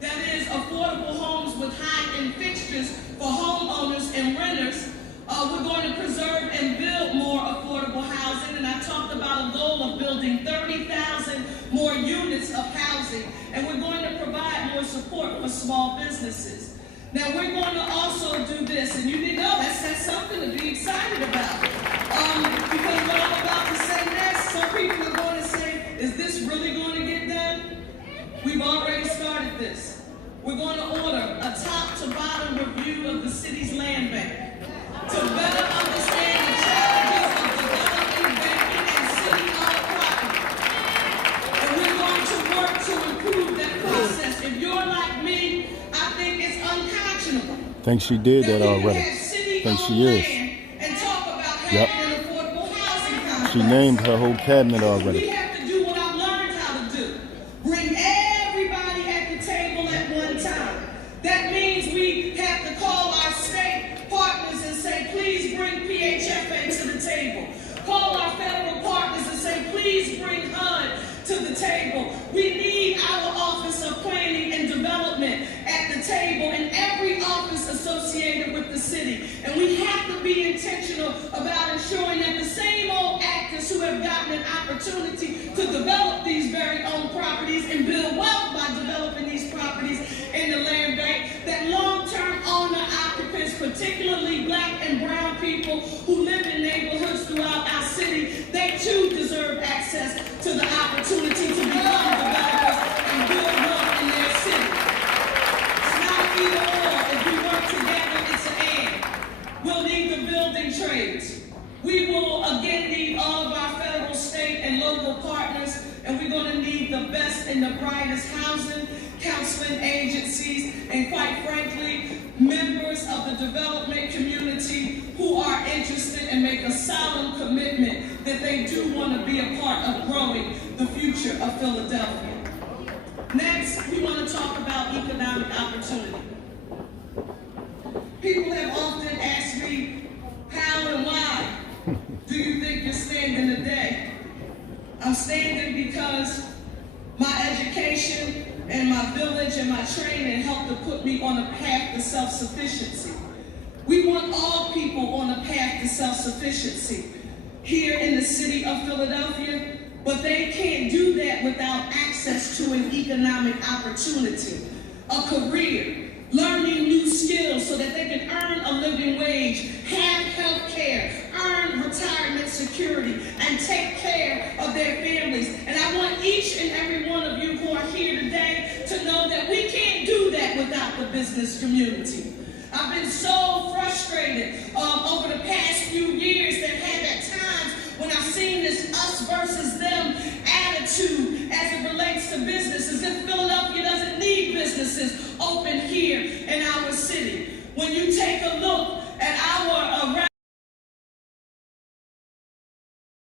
That is affordable homes with high-end fixtures for homeowners and renters. We're going to preserve and build more affordable housing, and I talked about a goal of building 30,000 more units of housing, and we're going to provide more support for small businesses. Now, we're going to also do this, and you didn't know that's something to be excited about. Because what I'm about to say next, some people are going to say, is this really going to get done? We've already started this. We're going to order a top-to-bottom review of the city's land bank to better understand the challenges of developing, banking, and city-owned property. And we're going to work to improve that process. If you're like me, I think it's unconscionable. Think she did that we already. have city-owned Think she is. land and talk about Yep. having an affordable housing complex. She named her whole cabinet We already. have to do what I've learned how to do. Bring everybody at the table at one time. That means we have to call our access to the opportunity to become developers and build wealth in their city. It's not either or. If we work together, it's an and. We'll need the building trades. We will again need all of our federal, state, and local partners, and we're going to need the best and the brightest housing, counseling agencies, and quite frankly, members of the development community who are interested and make a solemn commitment that they do want to be a part of growing the future of Philadelphia. Next, we want to talk about economic opportunity. People have often asked me, how and why do you think you're standing today? I'm standing because my education and my village and my training helped to put me on a path to self-sufficiency. We want all people on a path to self-sufficiency here in the city of Philadelphia, but they can't do that without access to an economic opportunity, a career, learning new skills so that they can earn a living wage, have health care, earn retirement security, and take care of their families. And I want each and every one of you who are here today to know that we can't do that without the business community. I've been so frustrated over the past few years that have at times when I've seen this us versus them attitude as it relates to business, as if Philadelphia doesn't need businesses open here in our city. When you take a look at our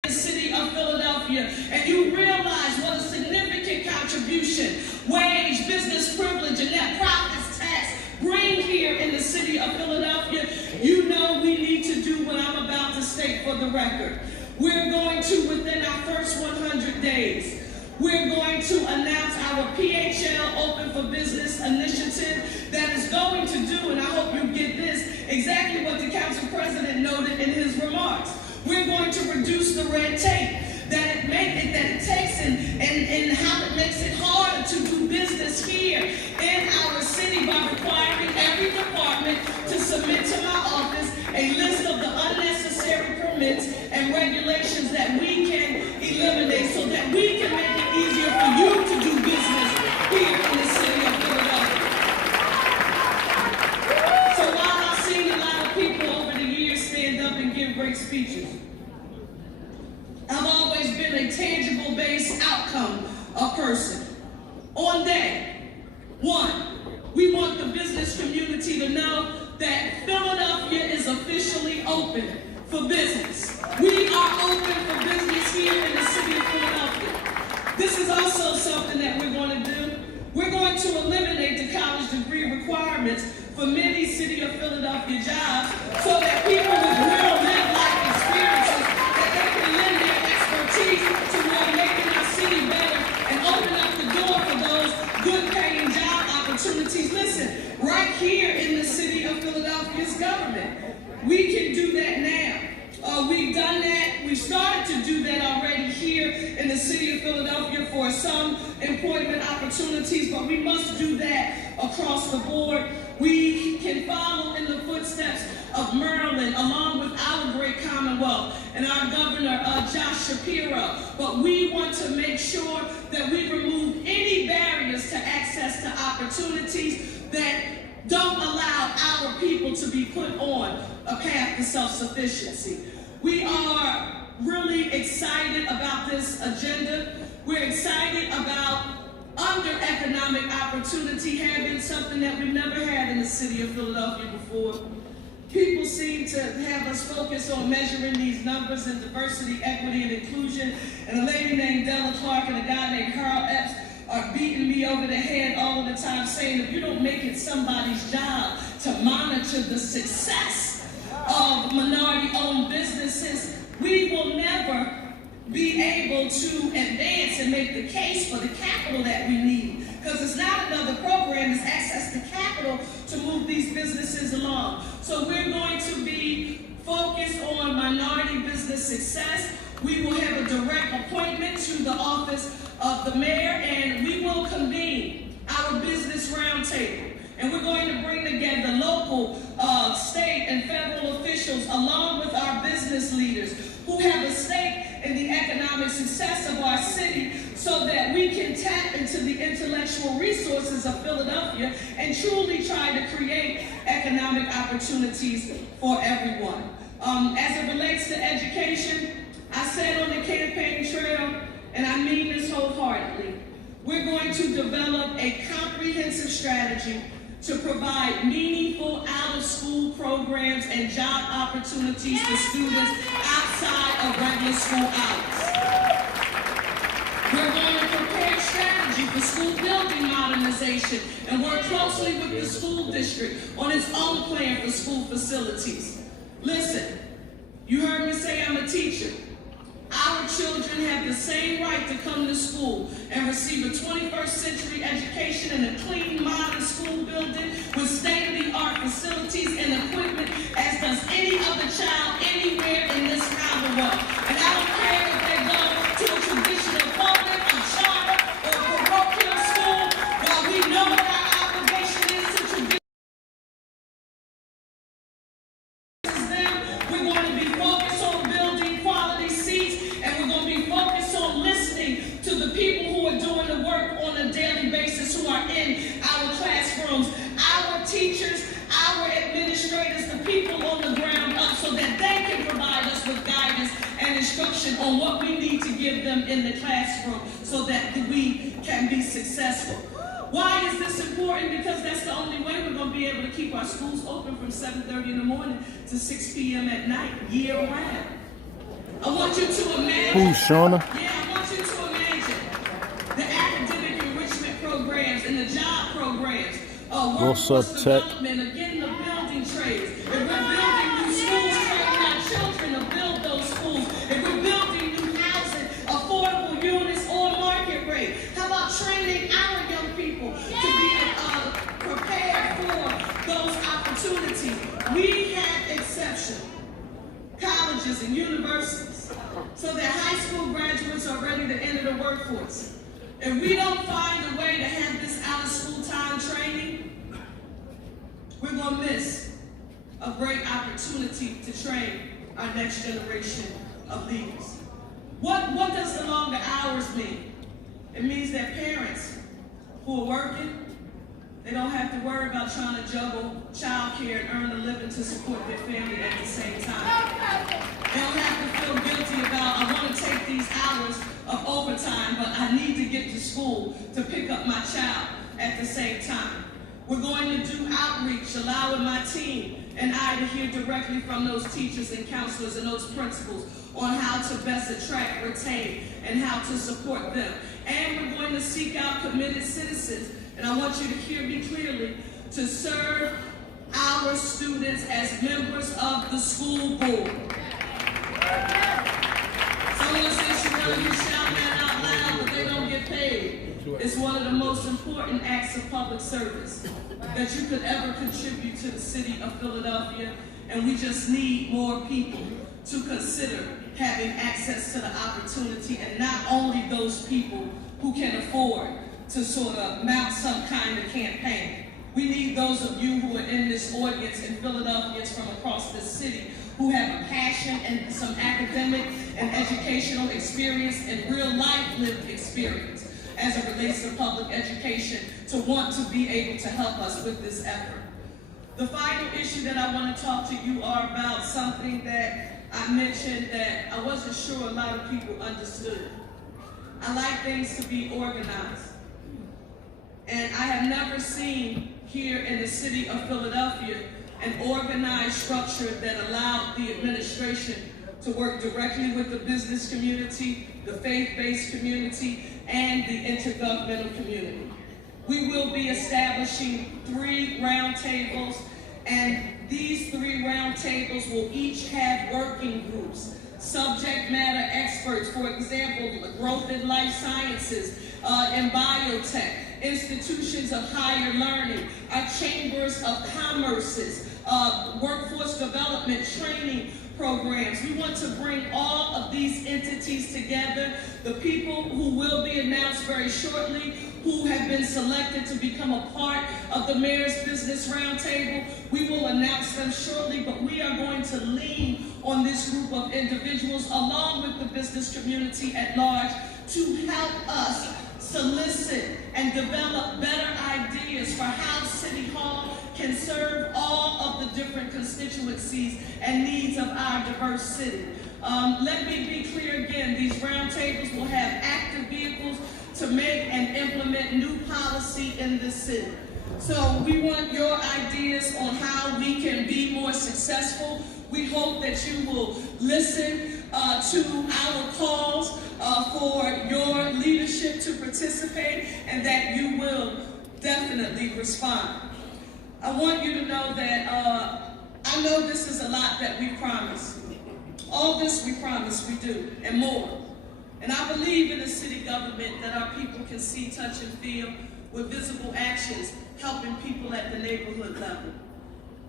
city of Philadelphia and you realize what a significant contribution wage, business privilege, and net profits tax bring here in the city of Philadelphia, you know we need to do what I'm about to state for the record. We're going to, within our first 100 days, we're going to announce our PHL Open for Business initiative that is going to do, and I hope you get this, exactly what the council president noted in his remarks. We're going to reduce the red tape that it takes and how it makes it harder to do business here in our city by requiring every department to submit to my office a list of the unnecessary permits and regulations that we can eliminate so that we can make it easier for you to do business here in the city of Philadelphia. So while I've seen a lot of people over the years stand up and give great speeches, I've always been a tangible-based outcome person. On day one, we want the business community to know that Philadelphia is officially open for business. We are open for business here in the city of Philadelphia. This is also something that we're going to do. We're going to eliminate the college degree requirements for many city of Philadelphia jobs so that people with real live-life experiences, that they can lend their expertise toward making our city better and open up the door for those good-paying job opportunities. Listen, right here in the city of Philadelphia's government, we can do that now. We've done that. We've started to do that already here in the city of Philadelphia for some employment opportunities, but we must do that across the board. We can follow in the footsteps of Maryland, along with our great Commonwealth and our governor, Josh Shapiro. But we want to make sure that we remove any barriers to access to opportunities that don't allow our people to be put on a path to self-sufficiency. We are really excited about this agenda. We're excited about under economic opportunity having something that we've never had in the city of Philadelphia before. People seem to have us focus on measuring these numbers in diversity, equity, and inclusion. And a lady named Della Clark and a guy named Carl Epps are beating me over the head all of the time saying if you don't make it somebody's job to monitor the success of minority-owned businesses, we will never be able to advance and make the case for the capital that we need. Because it's not another program, it's access to capital to move these businesses along. So we're going to be focused on minority business success. We will have a direct appointment to the office of the mayor, and we will convene our business roundtable. And we're going to bring together local, state, and federal officials along with our business leaders who have a stake in the economic success of our city so that we can tap into the intellectual resources of Philadelphia and truly try to create economic opportunities for everyone. As it relates to education, I said on the campaign trail, and I mean this wholeheartedly, we're going to develop a comprehensive strategy to provide meaningful out-of-school programs and job opportunities for students outside of regular school hours. We're going to prepare strategy for school building modernization and work closely with the school district on its own plan for school facilities. Listen, you heard me say I'm a teacher. Our children have the same right to come to school and receive a 21st century education in a clean, modern school building with state-of-the-art facilities and equipment as does any other child anywhere in this Commonwealth. And I don't care if they go to a traditional public, a charter, or a parochial school, while we know what our obligation is to tradition. We're going to be focused on building quality seats, and we're going to be focused on listening to the people who are doing the work on a daily basis, who are in our classrooms, our teachers, our administrators, the people on the ground up, so that they can provide us with guidance and instruction on what we need to give them in the classroom so that we can be successful. Why is this important? Because that's the only way we're going to be able to keep our schools open from 7:30 in the morning to 6 p.m. at night, year round. I want you to imagine. Who's Shauna? Yeah, I want you to imagine the academic enrichment programs and the job programs, workforce development, again, the building trades. If we're building new schools, training our children to build those schools. If we're building new housing, affordable units on market rate. How about training our young people to be prepared for those opportunities? We have exception colleges and universities so that high school graduates are ready to enter the workforce. If we don't find a way to have this out of school time training, we're going to miss a great opportunity to train our next generation of leaders. What does the longer hours mean? It means that parents who are working, they don't have to worry about trying to juggle childcare and earn a living to support their family at the same time. They don't have to feel guilty about, I want to take these hours of overtime, but I need to get to school to pick up my child at the same time. We're going to do outreach, allowing my team and I to hear directly from those teachers and counselors and those principals on how to best attract, retain, and how to support them. And we're going to seek out committed citizens, and I want you to hear me clearly, to serve our students as members of the school board. Someone says, you shout that out loud, but they don't get paid. It's one of the most important acts of public service that you could ever contribute to the city of Philadelphia, and we just need more people to consider having access to the opportunity, and not only those people who can afford to sort of mount some kind of campaign. We need those of you who are in this audience and Philadelphians from across the city who have a passion and some academic and educational experience and real life lived experience as it relates to public education, to want to be able to help us with this effort. The final issue that I want to talk to you are about something that I mentioned that I wasn't sure a lot of people understood. I like things to be organized. And I have never seen here in the city of Philadelphia an organized structure that allowed the administration to work directly with the business community, the faith-based community, and the intergovernmental community. We will be establishing 3 roundtables, and these 3 roundtables will each have working groups, subject matter experts, for example, growth in life sciences, and biotech, institutions of higher learning, our chambers of commerces, workforce development training programs. We want to bring all of these entities together. The people who will be announced very shortly, who have been selected to become a part of the Mayor's Business Roundtable, we will announce them shortly, but we are going to lean on this group of individuals, along with the business community at large, to help us solicit and develop better ideas for how City Hall can serve all of the different constituencies and needs of our diverse city. Let me be clear again, these roundtables will have active vehicles to make and implement new policy in this city. So we want your ideas on how we can be more successful. We hope that you will listen to our calls for your leadership to participate, and that you will definitely respond. I want you to know that I know this is a lot that we promise. All this we promise we do, and more. And I believe in a city government that our people can see, touch, and feel with visible actions, helping people at the neighborhood level.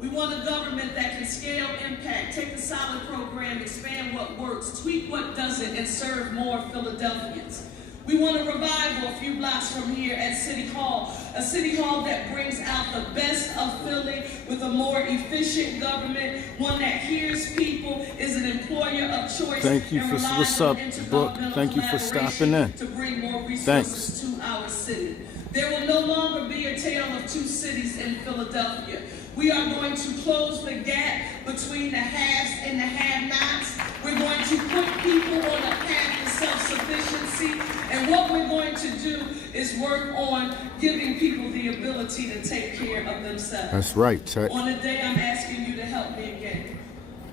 We want a government that can scale impact, take a solid program, expand what works, tweak what doesn't, and serve more Philadelphians. We want a revival a few blocks from here at City Hall, a City Hall that brings out the best of Philly with a more efficient government, one that hears people, is an employer of choice. Thank you for what's up, Book. Thank you for stopping in. To bring more resources to our city. There will no longer be a tale of two cities in Philadelphia. We are going to close the gap between the haves and the have-nots. We're going to put people on a path to self-sufficiency. And what we're going to do is work on giving people the ability to take care of themselves. That's right, Tech. On the day I'm asking you to help me again.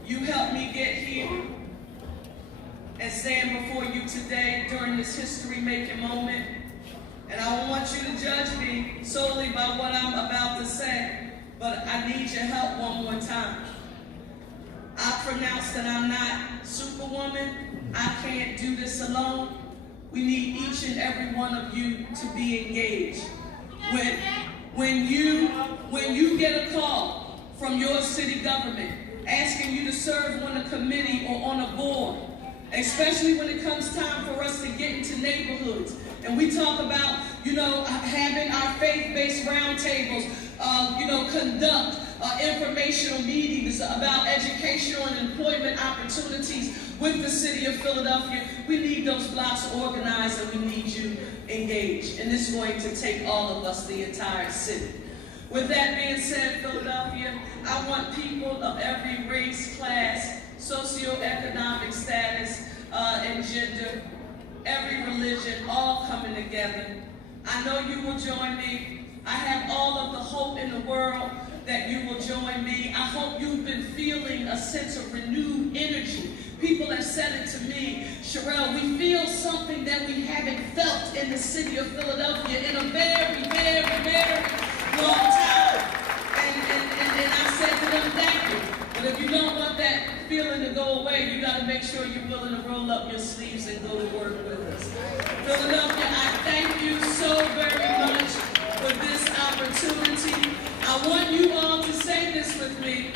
You helped me get here and stand before you today during this history-making moment. And I don't want you to judge me solely by what I'm about to say, but I need your help one more time. I pronounce that I'm not Superwoman. I can't do this alone. We need each and every one of you to be engaged. When you get a call from your city government asking you to serve on a committee or on a board, especially when it comes time for us to get into neighborhoods, and we talk about, having our faith-based roundtables, conduct informational meetings about educational and employment opportunities with the city of Philadelphia. We need those blocks organized, and we need you engaged. And this is going to take all of us, the entire city. With that being said, Philadelphia, I want people of every race, class, socioeconomic status, and gender, every religion, all coming together. I know you will join me. I have all of the hope in the world that you will join me. I hope you've been feeling a sense of renewed energy. People have said it to me, Sherelle, we feel something that we haven't felt in the city of Philadelphia in a very, very, very long time. And I said to them, thank you. But if you don't want that feeling to go away, you got to make sure you're willing to roll up your sleeves and go to work with us. Philadelphia, I thank you so very much for this opportunity. I want you all to say this with me.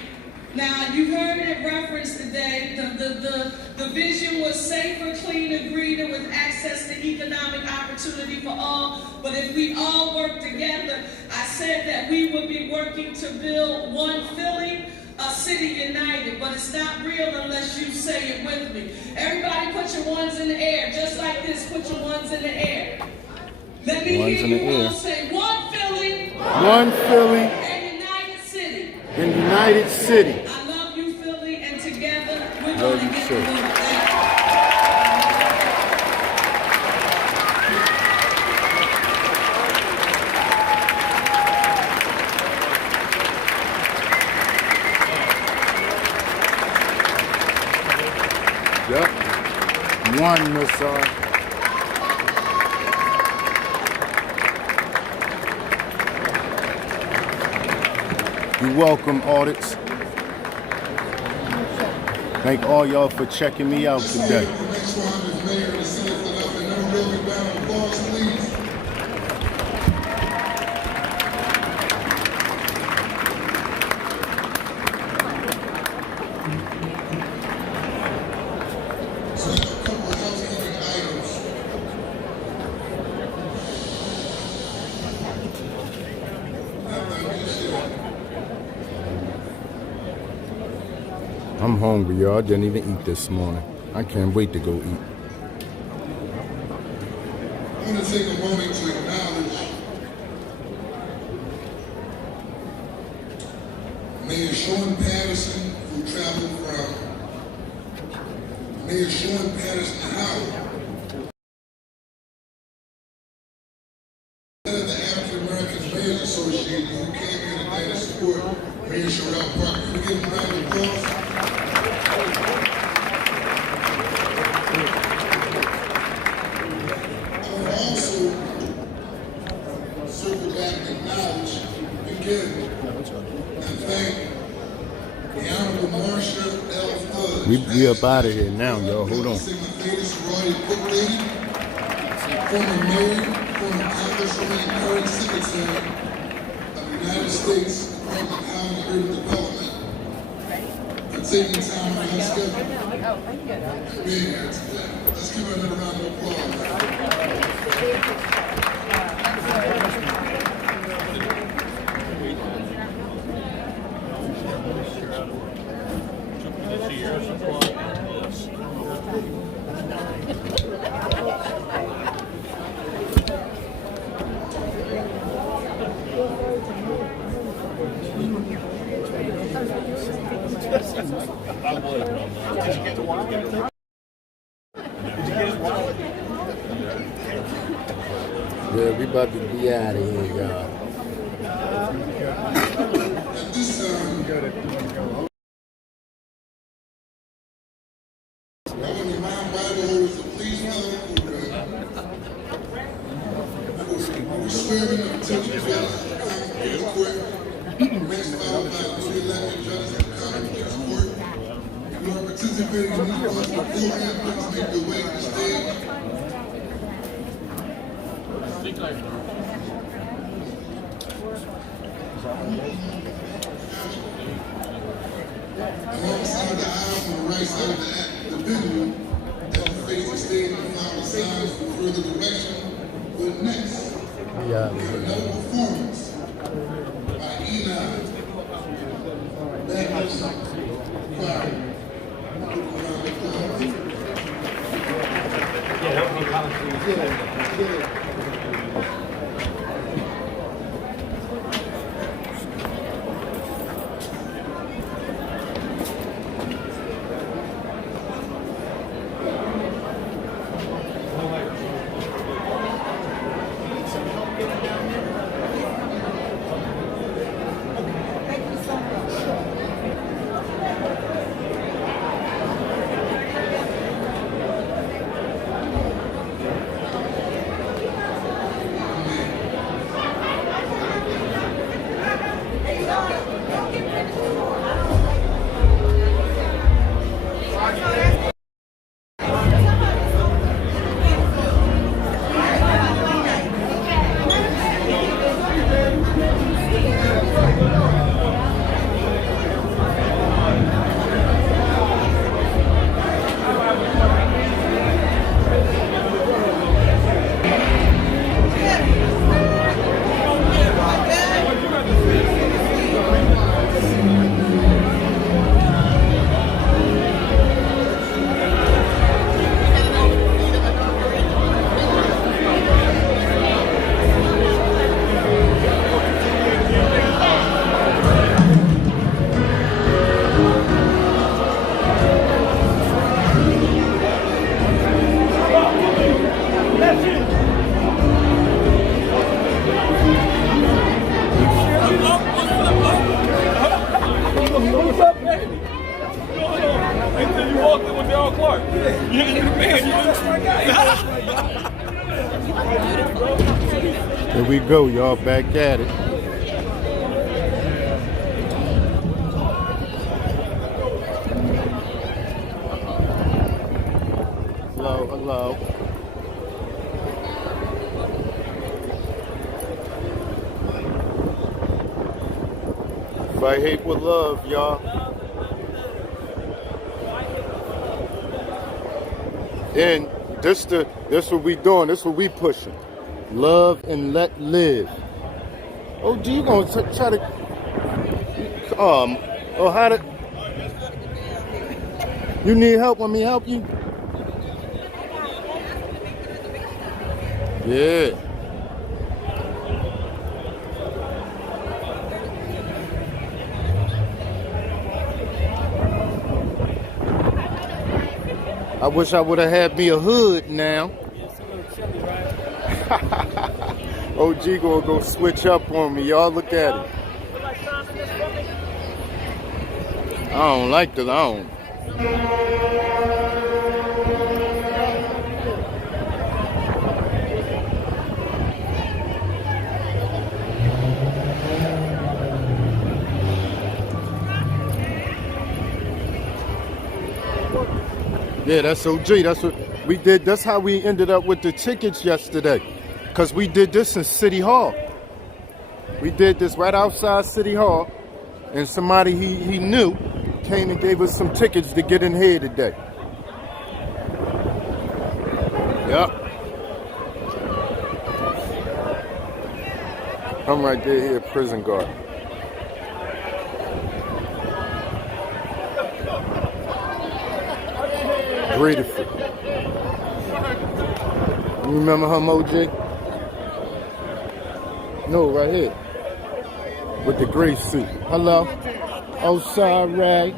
Now, you heard it referenced today. The vision was safer, cleaner, greener, with access to economic opportunity for all. But if we all work together, I said that we would be working to build one Philly, a city united. But it's not real unless you say it with me. Everybody put your ones in the air. Just like this, put your ones in the air. Let me hear you all say, one Philly. One Philly. And United City. In United City. I love you, Philly, and together we're going to get through it. Yep. One, Miss You're welcome, audits. Thank all y'all for checking me out today. Next one is Mayor of the City of Philadelphia. Another real big round of applause, please. So I have a couple of housekeeping items. I'm hungry, y'all. I didn't even eat this morning. I can't wait to go eat. I want to take a moment to acknowledge Mayor Sean Patterson, who traveled from Mayor Sean Patterson Howard, head of the African American Mayors Association, who came here today to support Mayor Sherelle Parker. Can we give him a round of applause? I want to also circle back and acknowledge again and thank the Honorable Marsha L. Fudge. We up out of here now, y'all. Hold on. Former mayor, former congresswoman, and current secretary of the United States Department of Housing and Urban Development for taking time out of her schedule and being here today. Let's give her another round of applause. Yeah, we about to be out of here, y'all. At this time, I want to remind Bible holders to please follow the program. We swear in the potential judges of the Common Pleas Court, next followed by the newly elected judges of the Common Pleas Court. If you are participating in these parts of the program, please make your way to the stage. Alongside the aisle on the right side of the venue, as you face the stage and follow the signs for further direction. But next, we have another performance by Backups Choir. Here we go, y'all, back at it. Hello, hello. Fight hate with love, y'all. And this what we doing. This what we pushing. Love and let live. Oh, do you gonna try to? How to? You need help? Want me to help you? Yeah. I wish I would have had me a hood now. OG gonna go switch up on me. Y'all look at it. I don't like the loan. Yeah, that's OG. That's what we did. That's how we ended up with the tickets yesterday. Because we did this in City Hall. We did this right outside City Hall. And somebody he knew came and gave us some tickets to get in here today. Yep. I'm right there here, prison guard. Beautiful. You remember him, OJ? No, right here. With the gray suit. Hello. Oh, sorry.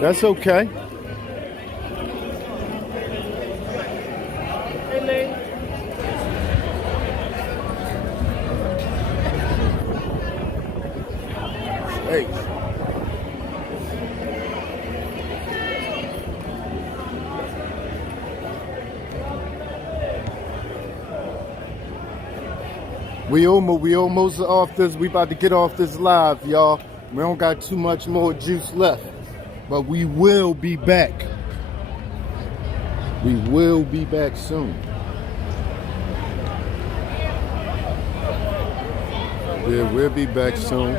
That's okay. Hey. We almost off this. We about to get off this live, y'all. We don't got too much more juice left. But we will be back. We will be back soon. Yeah, we'll be back soon.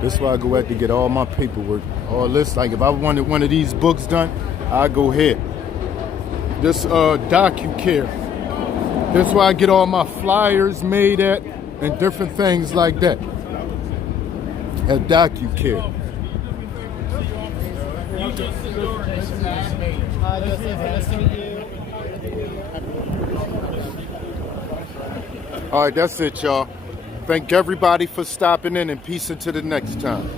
This is why I go out to get all my paperwork. All this, like if I wanted one of these books done, I go here. This DocuCare. That's why I get all my flyers made at and different things like that. At DocuCare. All right, that's it, y'all. Thank everybody for stopping in, and peace until the next time.